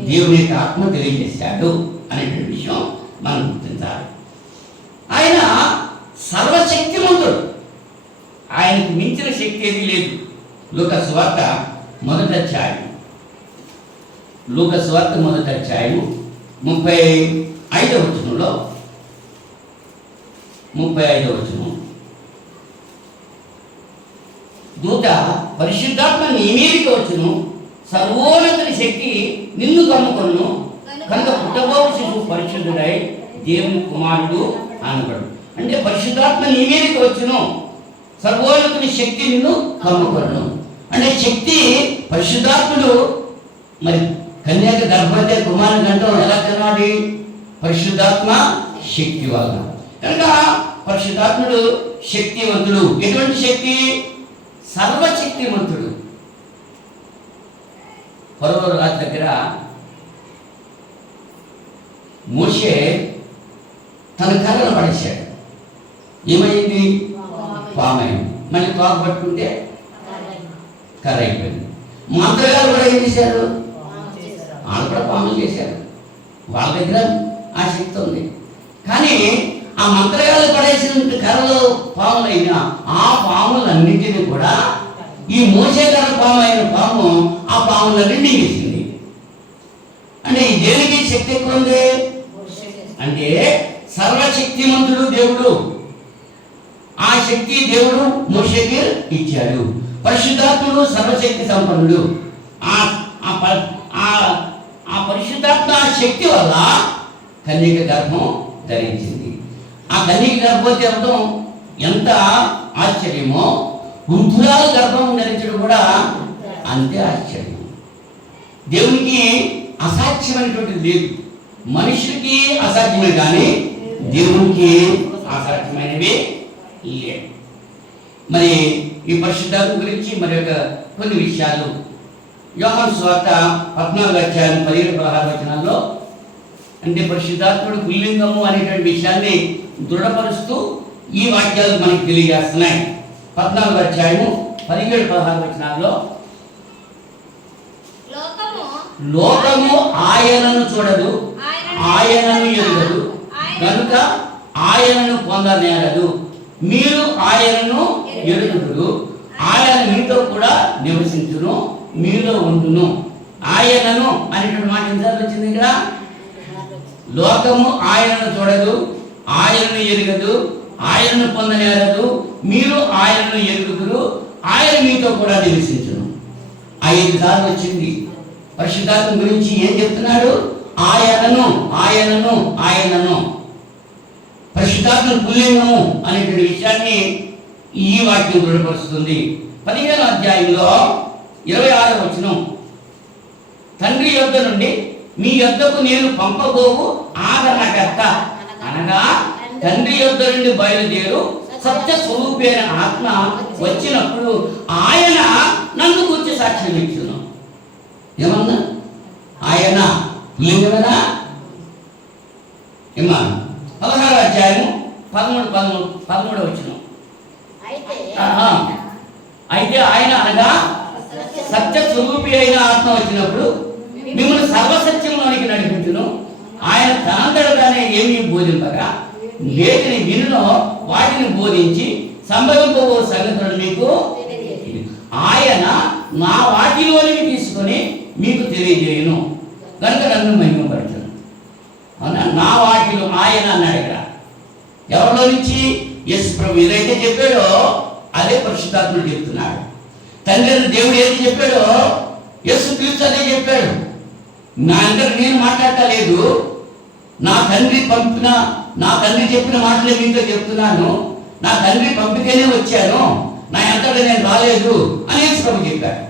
దేవుని యొక్క ఆత్మ తెలియజేశాడు అనేటువంటి విషయం మనం గుర్తించాలి. ఆయన సర్వశక్తిమంతుడు, ఆయనకు మించిన శక్తి ఏది లేదు. లూకా సువార్త మొదటి అధ్యాయం 35వ వచనంలో 35వ వచనం, దూత పరిశుద్ధాత్మ నీ మీదికి వచ్చును, సర్వోన్నతుని శక్తి నిన్ను కమ్ముకొను, కనుక పుట్టబోవు శిశువు పరిశుద్ధుడై దేవుని కుమారుడు అనబడు. అంటే పరిశుద్ధాత్మ నీ మీదకి వచ్చును, సర్వోన్నతుని శక్తి నిన్ను కమ్ముకొను. అంటే శక్తి పరిశుద్ధాత్ముడు. మరి కన్యాక గర్భవతి కుమారుని గంటం ఎలా కనాలి? పరిశుద్ధాత్మ శక్తి వల్ల. కనుక పరిశుద్ధాత్ముడు శక్తివంతుడు. ఎటువంటి శక్తి? సర్వశక్తివంతుడు. ఫరో రాజు దగ్గర మోషే తన కర్రను పడేశాడు. ఏమైంది? పామైంది. మళ్ళీ తోక పట్టుకుంటే కర్ర అయిపోయింది. మంత్రగారు కూడా ఏం చేశారు? వాళ్ళు కూడా పాములు చేశారు. వాళ్ళ దగ్గర ఆ శక్తి ఉంది. కానీ ఆ మంత్రగాళ్ళు పడేసిన కర్రలో పాములైనా ఆ పాములన్నింటినీ కూడా ఈ మోసే కర్ర పాము అయిన పాము ఆ పాములన్నీ వేసింది. అంటే ఈ దేని శక్తి ఎక్కువ ఉంది అంటే సర్వశక్తిమంతుడు దేవుడు. ఆ శక్తి దేవుడు మోషేకి ఇచ్చాడు. పరిశుద్ధాత్ముడు సర్వశక్తి సంపన్నుడు. ఆ పరిశుద్ధాత్మ శక్తి వల్ల కన్యక గర్భం ధరించింది. ఆ కన్యక గర్భవతి అవ్వడం ఎంత ఆశ్చర్యమో, వృద్ధురాలు గర్భం ధరించడం కూడా అంతే ఆశ్చర్యం. దేవునికి అసాధ్యమైనటువంటిది లేదు. మనుషులకి అసాధ్యమే కానీ దేవునికి అసాధ్యమైనవి లేవు. మరి ఈ పరిశుద్ధాత్మ గురించి మరి కొన్ని విషయాలు యోహాను సువార్త 14:15-16 అంటే పరిశుద్ధాత్ముడు పుల్లింగము అనేటువంటి విషయాన్ని దృఢపరుస్తూ ఈ వాక్యాలు మనకి తెలియజేస్తున్నాయి. 14:17-16 లోకము ఆయనను చూడదు, ఆయనను ఎరుగదు, కనుక ఆయనను పొందనేరదు. మీరు ఆయనను ఎరుగుదురు, ఆయన మీతో కూడా నివసించును, మీలో ఉండును. ఆయనను అనేటువంటి మాట ఎన్నిసార్లు వచ్చింది ఇక్కడ? లోకము ఆయనను చూడదు, ఆయనను ఎరుగదు, ఆయనను పొందనేరదు, మీరు ఆయనను ఎరుగుదురు, ఆయన మీతో కూడా నివసించును. 5 సార్లు వచ్చింది. పరిశుద్ధాత్మ గురించి ఏం చెప్తున్నాడు? ఆయనను ఆయనను ఆయనను. పరిశుద్ధాత్మ పుల్లింగము అనేటువంటి విషయాన్ని ఈ వాక్యం దృఢపరుస్తుంది. 15వ అధ్యాయంలో 26వ వచనం, తండ్రి యొద్ద నుండి మీ యొద్దకు నేను పంపబోవు ఆదరణకర్త అనగా తండ్రి యొద్ద నుండి బయలుదేరు సత్య స్వరూపైన ఆత్మ వచ్చినప్పుడు ఆయన నన్ను గురించి సాక్ష్యం ఇచ్చును. ఏమన్నా? ఆయన పుల్లింగమేనా? ఏమా? 16వ అధ్యాయం 13వ వచనం, అయితే ఆయన అనగా సత్య స్వరూపి అయిన ఆత్మ వచ్చినప్పుడు మిమ్మల్ని సర్వసత్యంలోనికి నడిపించును. ఆయన తనంతటగానే ఏమీ బోధింపగా లేఖని వినులో వాటిని బోధించి సంభవింపబో సంగతులను మీకు ఆయన నా వాటిలోనికి తీసుకొని మీకు తెలియజేయను, కనుక నన్ను మహిమపరచును. అవునా? నా వాటిలో ఆయన అన్నాడు ఇక్కడ. ఎవరిలో నుంచి? యేసు ప్రభు ఏదైతే చెప్పాడో అదే పరిశుద్ధాత్ముడు చెప్తున్నాడు. తండ్రి దేవుడు ఏది చెప్పాడో యేసు క్రీస్తు అదే చెప్పాడు. నా అందరు నేను మాట్లాడలేదు, నా తండ్రి చెప్పిన మాటలే మీతో చెప్తున్నాను, నా తండ్రి పంపితేనే వచ్చాను, నా అంతటా నేను రాలేదు అని యేసు ప్రభు చెప్పాడు.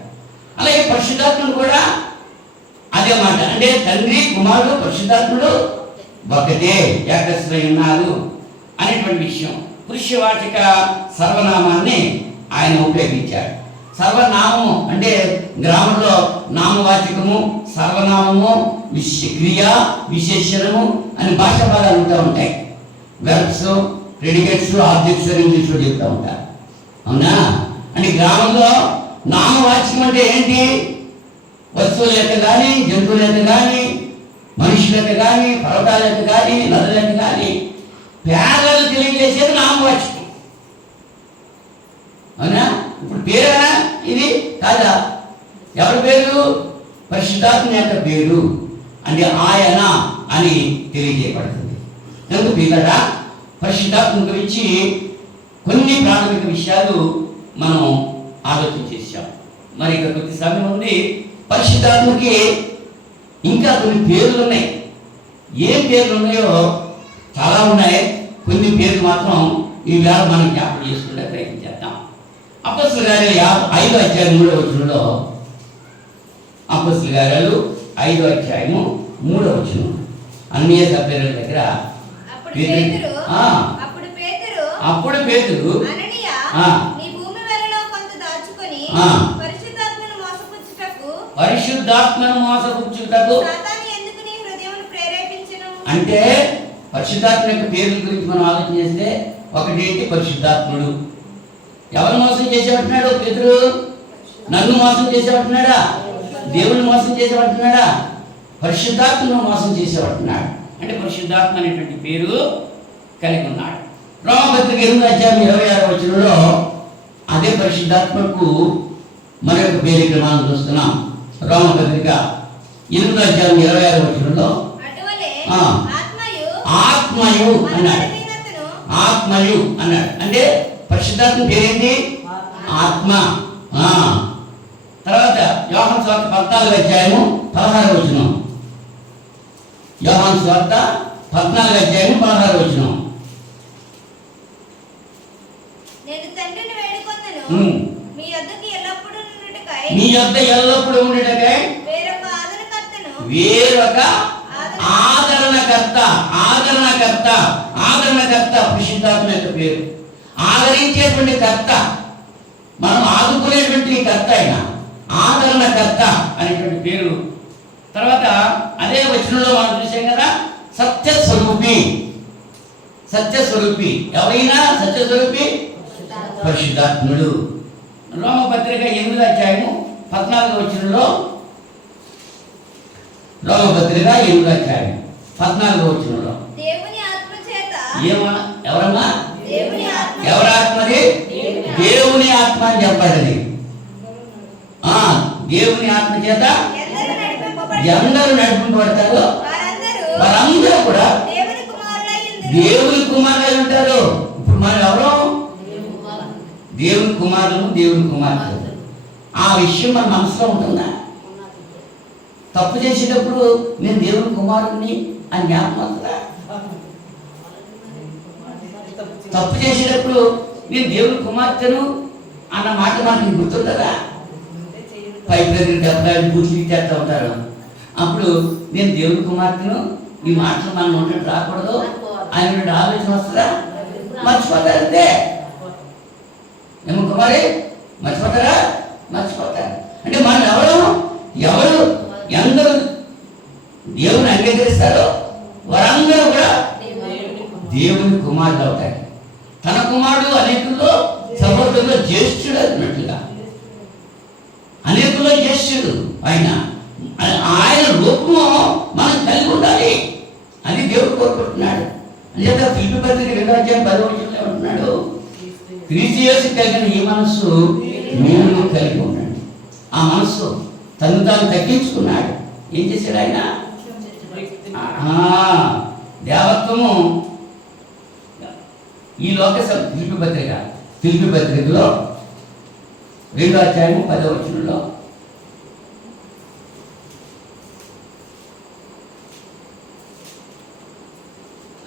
అలాగే పరిశుద్ధాత్ముడు కూడా అదే మాట. అంటే తండ్రి కుమారుడు పరిశుద్ధాత్ముడు ఒకటే, ఏకస్వై ఉన్నారు అనేటువంటి విషయం. పురుషవాచక సర్వనామాన్ని ఆయన ఉపయోగించాడు. సర్వనామము అంటే గ్రామంలో నామవాచకము, సర్వనామము, క్రియ, విశేషణము అని భాషా పదాలు ఉంటూ ఉంటాయి. వెర్బ్స్, ప్రెడికేట్స్, ఆబ్జెక్ట్స్ ఇంగ్లీష్లో చెప్తూ ఉంటారు. అవునా? అంటే గ్రామంలో నామవాచకం అంటే ఏంటి? వస్తువుల యొక్క కానీ, జంతువుల యొక్క కానీ, మనుషుల యొక్క కానీ, పర్వతాల యొక్క కానీ, నదుల యొక్క కానీ పేర్లను తెలియజేసేది నామవాచకం. అవునా? ఇప్పుడు పేరేనా ఇది? కాదా? ఎవరి పేరు? పరిశుద్ధాత్మ యొక్క పేరు. అంటే ఆయన అని తెలియజేయబడుతుంది. ఎందుకు పిల్లరా? పరిశుద్ధాత్మ గురించి కొన్ని ప్రాథమిక విషయాలు మనం ఆలోచన చేశాం. మరి ఇక కొద్ది సమయం ఉంది. పరిశుద్ధాత్మకి ఇంకా కొన్ని పేర్లు ఉన్నాయి. ఏం పేర్లు ఉన్నాయో చాలా ఉన్నాయి. కొన్ని పేర్లు మాత్రం ఈ వేళ మనం జ్ఞాపకం చేసుకుంటే ప్రయత్నం చేద్దాం. అపొస్తలుల కార్యాలు 5వ అధ్యాయం 3వ వచనంలో, అపొస్తలుల కార్యాలు 5వ అధ్యాయము 3వ వచనం, అన్య సభ్యుల దగ్గర అప్పుడు పేతురు పరిశుద్ధాత్మను మోసపుచ్చుటకు అంటే పరిశుద్ధాత్మ యొక్క పేర్ల గురించి మనం ఆలోచన చేస్తే ఒకటేంటి? పరిశుద్ధాత్ముడు. ఎవరు మోసం చేసేమంటున్నాడు? పేతురు నన్ను మోసం చేసేమంటున్నాడా? దేవుని మోసం చేసేమంటున్నాడా? పరిశుద్ధాత్మను మోసం చేసేమంటున్నాడు. అంటే పరిశుద్ధాత్మ అనేటువంటి పేరు కలిగి ఉన్నాడు. రోమపత్రిక 8వ అధ్యాయం 26వ వచనంలో అదే పరిశుద్ధాత్మకు మరొక పేరు ఇక్కడ మనం చూస్తున్నాం. రోమపత్రిక 8వ అధ్యాయం 26వ వచనంలో ఆ. ఆత్మయు ఆత్మయు మన అన్నాడు. బలహీనతను ఆత్మయు అన్నాడు. అంటే పరిశుద్ధాత్మ పేరేంటి? ఆత్మ. ఆ. తర్వాత యోహాను సువార్త 14వ అధ్యాయము 16వ వచనం. యోహాను సువార్త 14వ అధ్యాయము 16వ వచనం. నేను తండ్రిని వేడుకొందును ఉమ్. మీ యొద్దకు ఎల్లప్పుడూ నుండుటకై మీ యొద్ద ఎల్లప్పుడూ ఉండేటకై వేరొక ఆదరణకర్తను వేరొక ఆదరణకర్త. ఆదరణకర్త. ఆదరణకర్త పరిశుద్ధాత్మ యొక్క పేరు. ఆదరించేటువంటి కర్త, మనం ఆదుకునేటువంటి కర్త అయిన ఆదరణకర్త అనేటువంటి పేరు. తర్వాత అదే వచనంలో మనం చూసాం కదా, సత్యస్వరూపి. సత్యస్వరూపి ఎవరైనా సత్యస్వరూపి పరిశుద్ధాత్ముడు. రోమపత్రిక 8వ అధ్యాయము 14వ వచనంలో, రోమపత్రిక 8వ అధ్యాయం 14వ వచనంలో దేవుని ఆత్మ చేత ఎవరమ్మా? దేవుని ఆత్మ ఎవరి ఆత్మది? దేవుని ఆత్మ అని చెప్పాడని. దేవుని ఆత్మ చేత ఎందరూ నడిపింపబడతారో వారందరూ కూడా దేవుని కుమారులై ఉందురు. దేవుని కుమారులు ఉంటారు. ఇప్పుడు మనం ఎవరు? దేవుని కుమారులు, దేవుని కుమార్తెలు. ఆ విషయం మన మనసులో ఉంటుందా? తప్పు చేసేటప్పుడు నేను దేవుని కుమారుడిని అని జ్ఞాపకం వస్తుందా? తప్పు చేసేటప్పుడు నేను దేవుని కుమార్తెను అన్న మాట మనకి గుర్తుంటుందా? పైపు దగ్గర దెబ్బలాడి బూతులు ఇచ్చేస్తూ ఉంటారు. అప్పుడు నేను దేవుని కుమార్తెను, ఈ మాటలు మనం ఉన్నట్టు రాకూడదు ఆయన ఆలోచన వస్తుందా? మర్చిపోతారు అంతే. ఏమో కుమారి మర్చిపోతారా? మర్చిపోతారు. అంటే మనం ఎవరు ఎందరూ దేవుని అంగీకరిస్తారో వారందరూ కూడా దేవుని కుమారుడు అవుతారు. తన కుమారుడు అనేకుల్లో సహోదరుల్లో జ్యేష్ఠుడు అన్నట్లుగా, అనేకుల్లో జ్యేష్ఠుడు ఆయన. ఆయన రూపము మనం కలిగి ఉండాలి. అది దేవుడు కోరుకుంటున్నాడు. అంచేత ఫిలిప్పీ పత్రిక 2వ అధ్యాయం 10వ వచనంలో ఉంటున్నాడు, క్రీస్తు యేసు కలిగిన ఈ మనస్సు మీరు కలిగి ఉండండి. ఆ మనస్సు తను తాను తగ్గించుకున్నాడు. ఏం చేశాడు ఆయన? దేవత్వము ఈ లోక ఫిలిప్పీ పత్రికలో 2వ అధ్యాయము 10వ వచనంలో,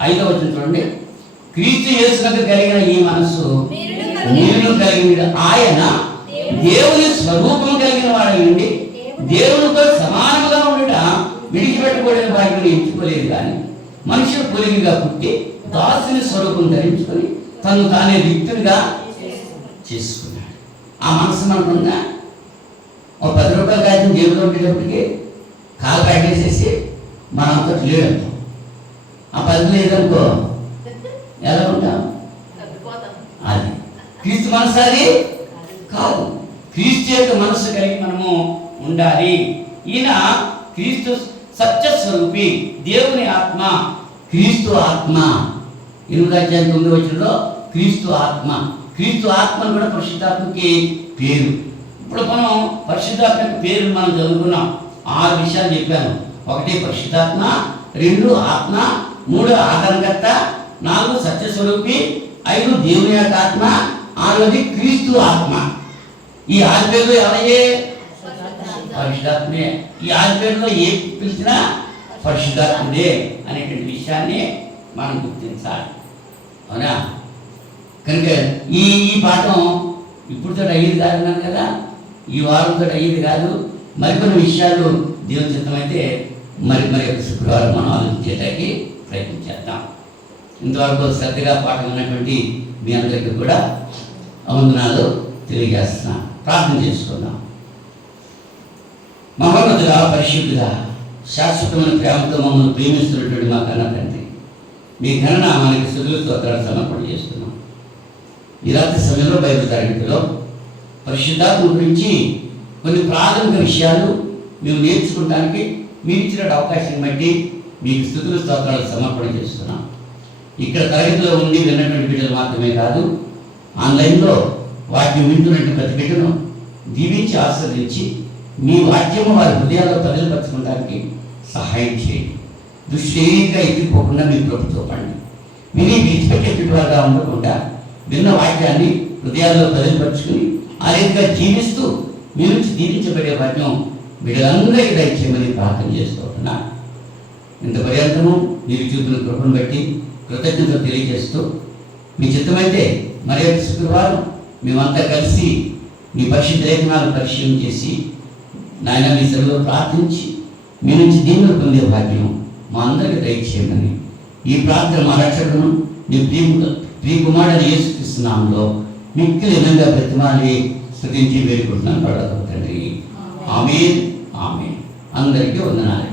ఐదవ వచనం చూడండి. క్రీస్తు యేసునకు కలిగిన ఈ మనస్సు మీరును కలిగి ఆయన దేవుని స్వరూపం కలిగిన వాడై ఉండి దేవునితో సమానముగా ఉండుట విడిచిపెట్టకూడని భాగ్యం ఎంచుకోలేదు. కానీ మనుషులు పొలిగిగా పుట్టి దాసుని స్వరూపం ధరించుకొని తను తానే రిక్తునిగా చేసుకున్నాడు. ఆ మనసు మనకుందా? ఒక 10 రూపాయల కాగితం జేబులో ఉండేటప్పటికి కాలు పెట్టేసేసి మనంతా లేడంటాం. ఆ 10 లేదనుకో ఎలా ఉంటాం? అది క్రీస్తు మనసు అది కాదు. క్రీస్తు యొక్క మనస్సు కలిగి మనము ఉండాలి. ఈయన క్రీస్తు సత్యస్వరూపి, దేవుని ఆత్మ, క్రీస్తు ఆత్మ. 8వ అధ్యాయం 9వ వచనంలో క్రీస్తు ఆత్మ. క్రీస్తు ఆత్మను కూడా పరిశుద్ధాత్మకి పేరు. ఇప్పుడు మనం పరిశుద్ధాత్మ పేరు మనం చదువుకున్నాం. 6 విషయాలు చెప్పాను. 1 పరిశుద్ధాత్మ, 2 ఆత్మ, 3 ఆదరణకర్త, 4 సత్యస్వరూపి, 5 దేవుని యొక్క ఆత్మ, 6వది క్రీస్తు ఆత్మ. ఈ 6 పేర్లు ఎవరయ్యే? పరిశుద్ధాత్మే. ఈ 6 పేర్లో ఏ పిలిచినా పరిశుద్ధాత్ముడే అనేటువంటి విషయాన్ని మనం గుర్తించాలి. అవునా? కనుక ఈ పాఠం ఇప్పుడుతో అయ్యేది కాదు అన్నాను కదా, ఈ వారంతో అయ్యేది కాదు. మరికొన్ని విషయాలు దేవుని చిత్తమైతే మరి శుక్రవారం మనం ఆలోచించేటానికి ప్రయత్నం చేద్దాం. ఇంతవరకు శ్రద్ధగా పాఠం ఉన్నటువంటి మీ అందరికీ కూడా వందనాలు తెలియజేస్తున్నాం. ప్రార్థన చేసుకుందాం. మహోన్నతుగా, పరిశుద్ధుగా, శాశ్వతమైన ప్రేమతో మమ్మల్ని ప్రేమిస్తున్నటువంటి మా కన్న తండ్రి, మీ ఘననామానికి స్తుతులు స్తోత్రాలు సమర్పణ చేస్తున్నాం. ఈ రాత్రి సమయంలో బైబిల్ తరగతిలో పరిశుద్ధాత్మ గురించి కొన్ని ప్రాథమిక విషయాలు మేము నేర్చుకోవడానికి మీరు ఇచ్చిన అవకాశాన్ని బట్టి మీకు స్తుతులు స్తోత్రాలు సమర్పణ చేస్తున్నాం. ఇక్కడ తరగతిలో ఉండి విన్నటువంటి బిడ్డలు మాత్రమే కాదు, ఆన్లైన్లో వాక్యం వింటున్నట్టు ప్రతి బిడ్డను దీవించి ఆశీర్వదించి మీ వాక్యము వారి హృదయాల్లో ప్రజలుపరచుకోవడానికి సహాయం చేయండి. దుశ్చర్యగా ఎత్తిపోకుండా మీ ప్రభుత్వం పండి విని విడిచిపెట్టేటువంటి వారుగా ఉండకుండా విన్న వాక్యాన్ని హృదయాల్లో బదిలిపరుచుకుని ఆ రీతిగా జీవిస్తూ మీ నుంచి దీవించబడే వాక్యం వీళ్ళందరికీ దయచేయమని ప్రార్థన చేస్తూ ఉంటున్నా. ఇంత పర్యంతము మీరు చూపిన కృపను బట్టి కృతజ్ఞతలు తెలియజేస్తూ మీ చిత్తమైతే మరి యొక్క శుక్రవారం మేమంతా కలిసి మీ పరిశుద్ధ లేఖనాలు పరిశీలన చేసి నాయన మీ సభలో ప్రార్థించి మీ నుంచి దీవెన పొందే భాగ్యం మా అందరికీ దయచేయమని ఈ ప్రార్థన మా రక్షకులను మీ ప్రియకుమారుడు యేసుక్రీస్తు నామములో మిక్కిలి విధంగా ప్రతిమాని స్తుతించి వేడుకుంటున్నాను పడతాను తండ్రి. ఆమేన్ ఆమేన్. అందరికీ వందనాలు.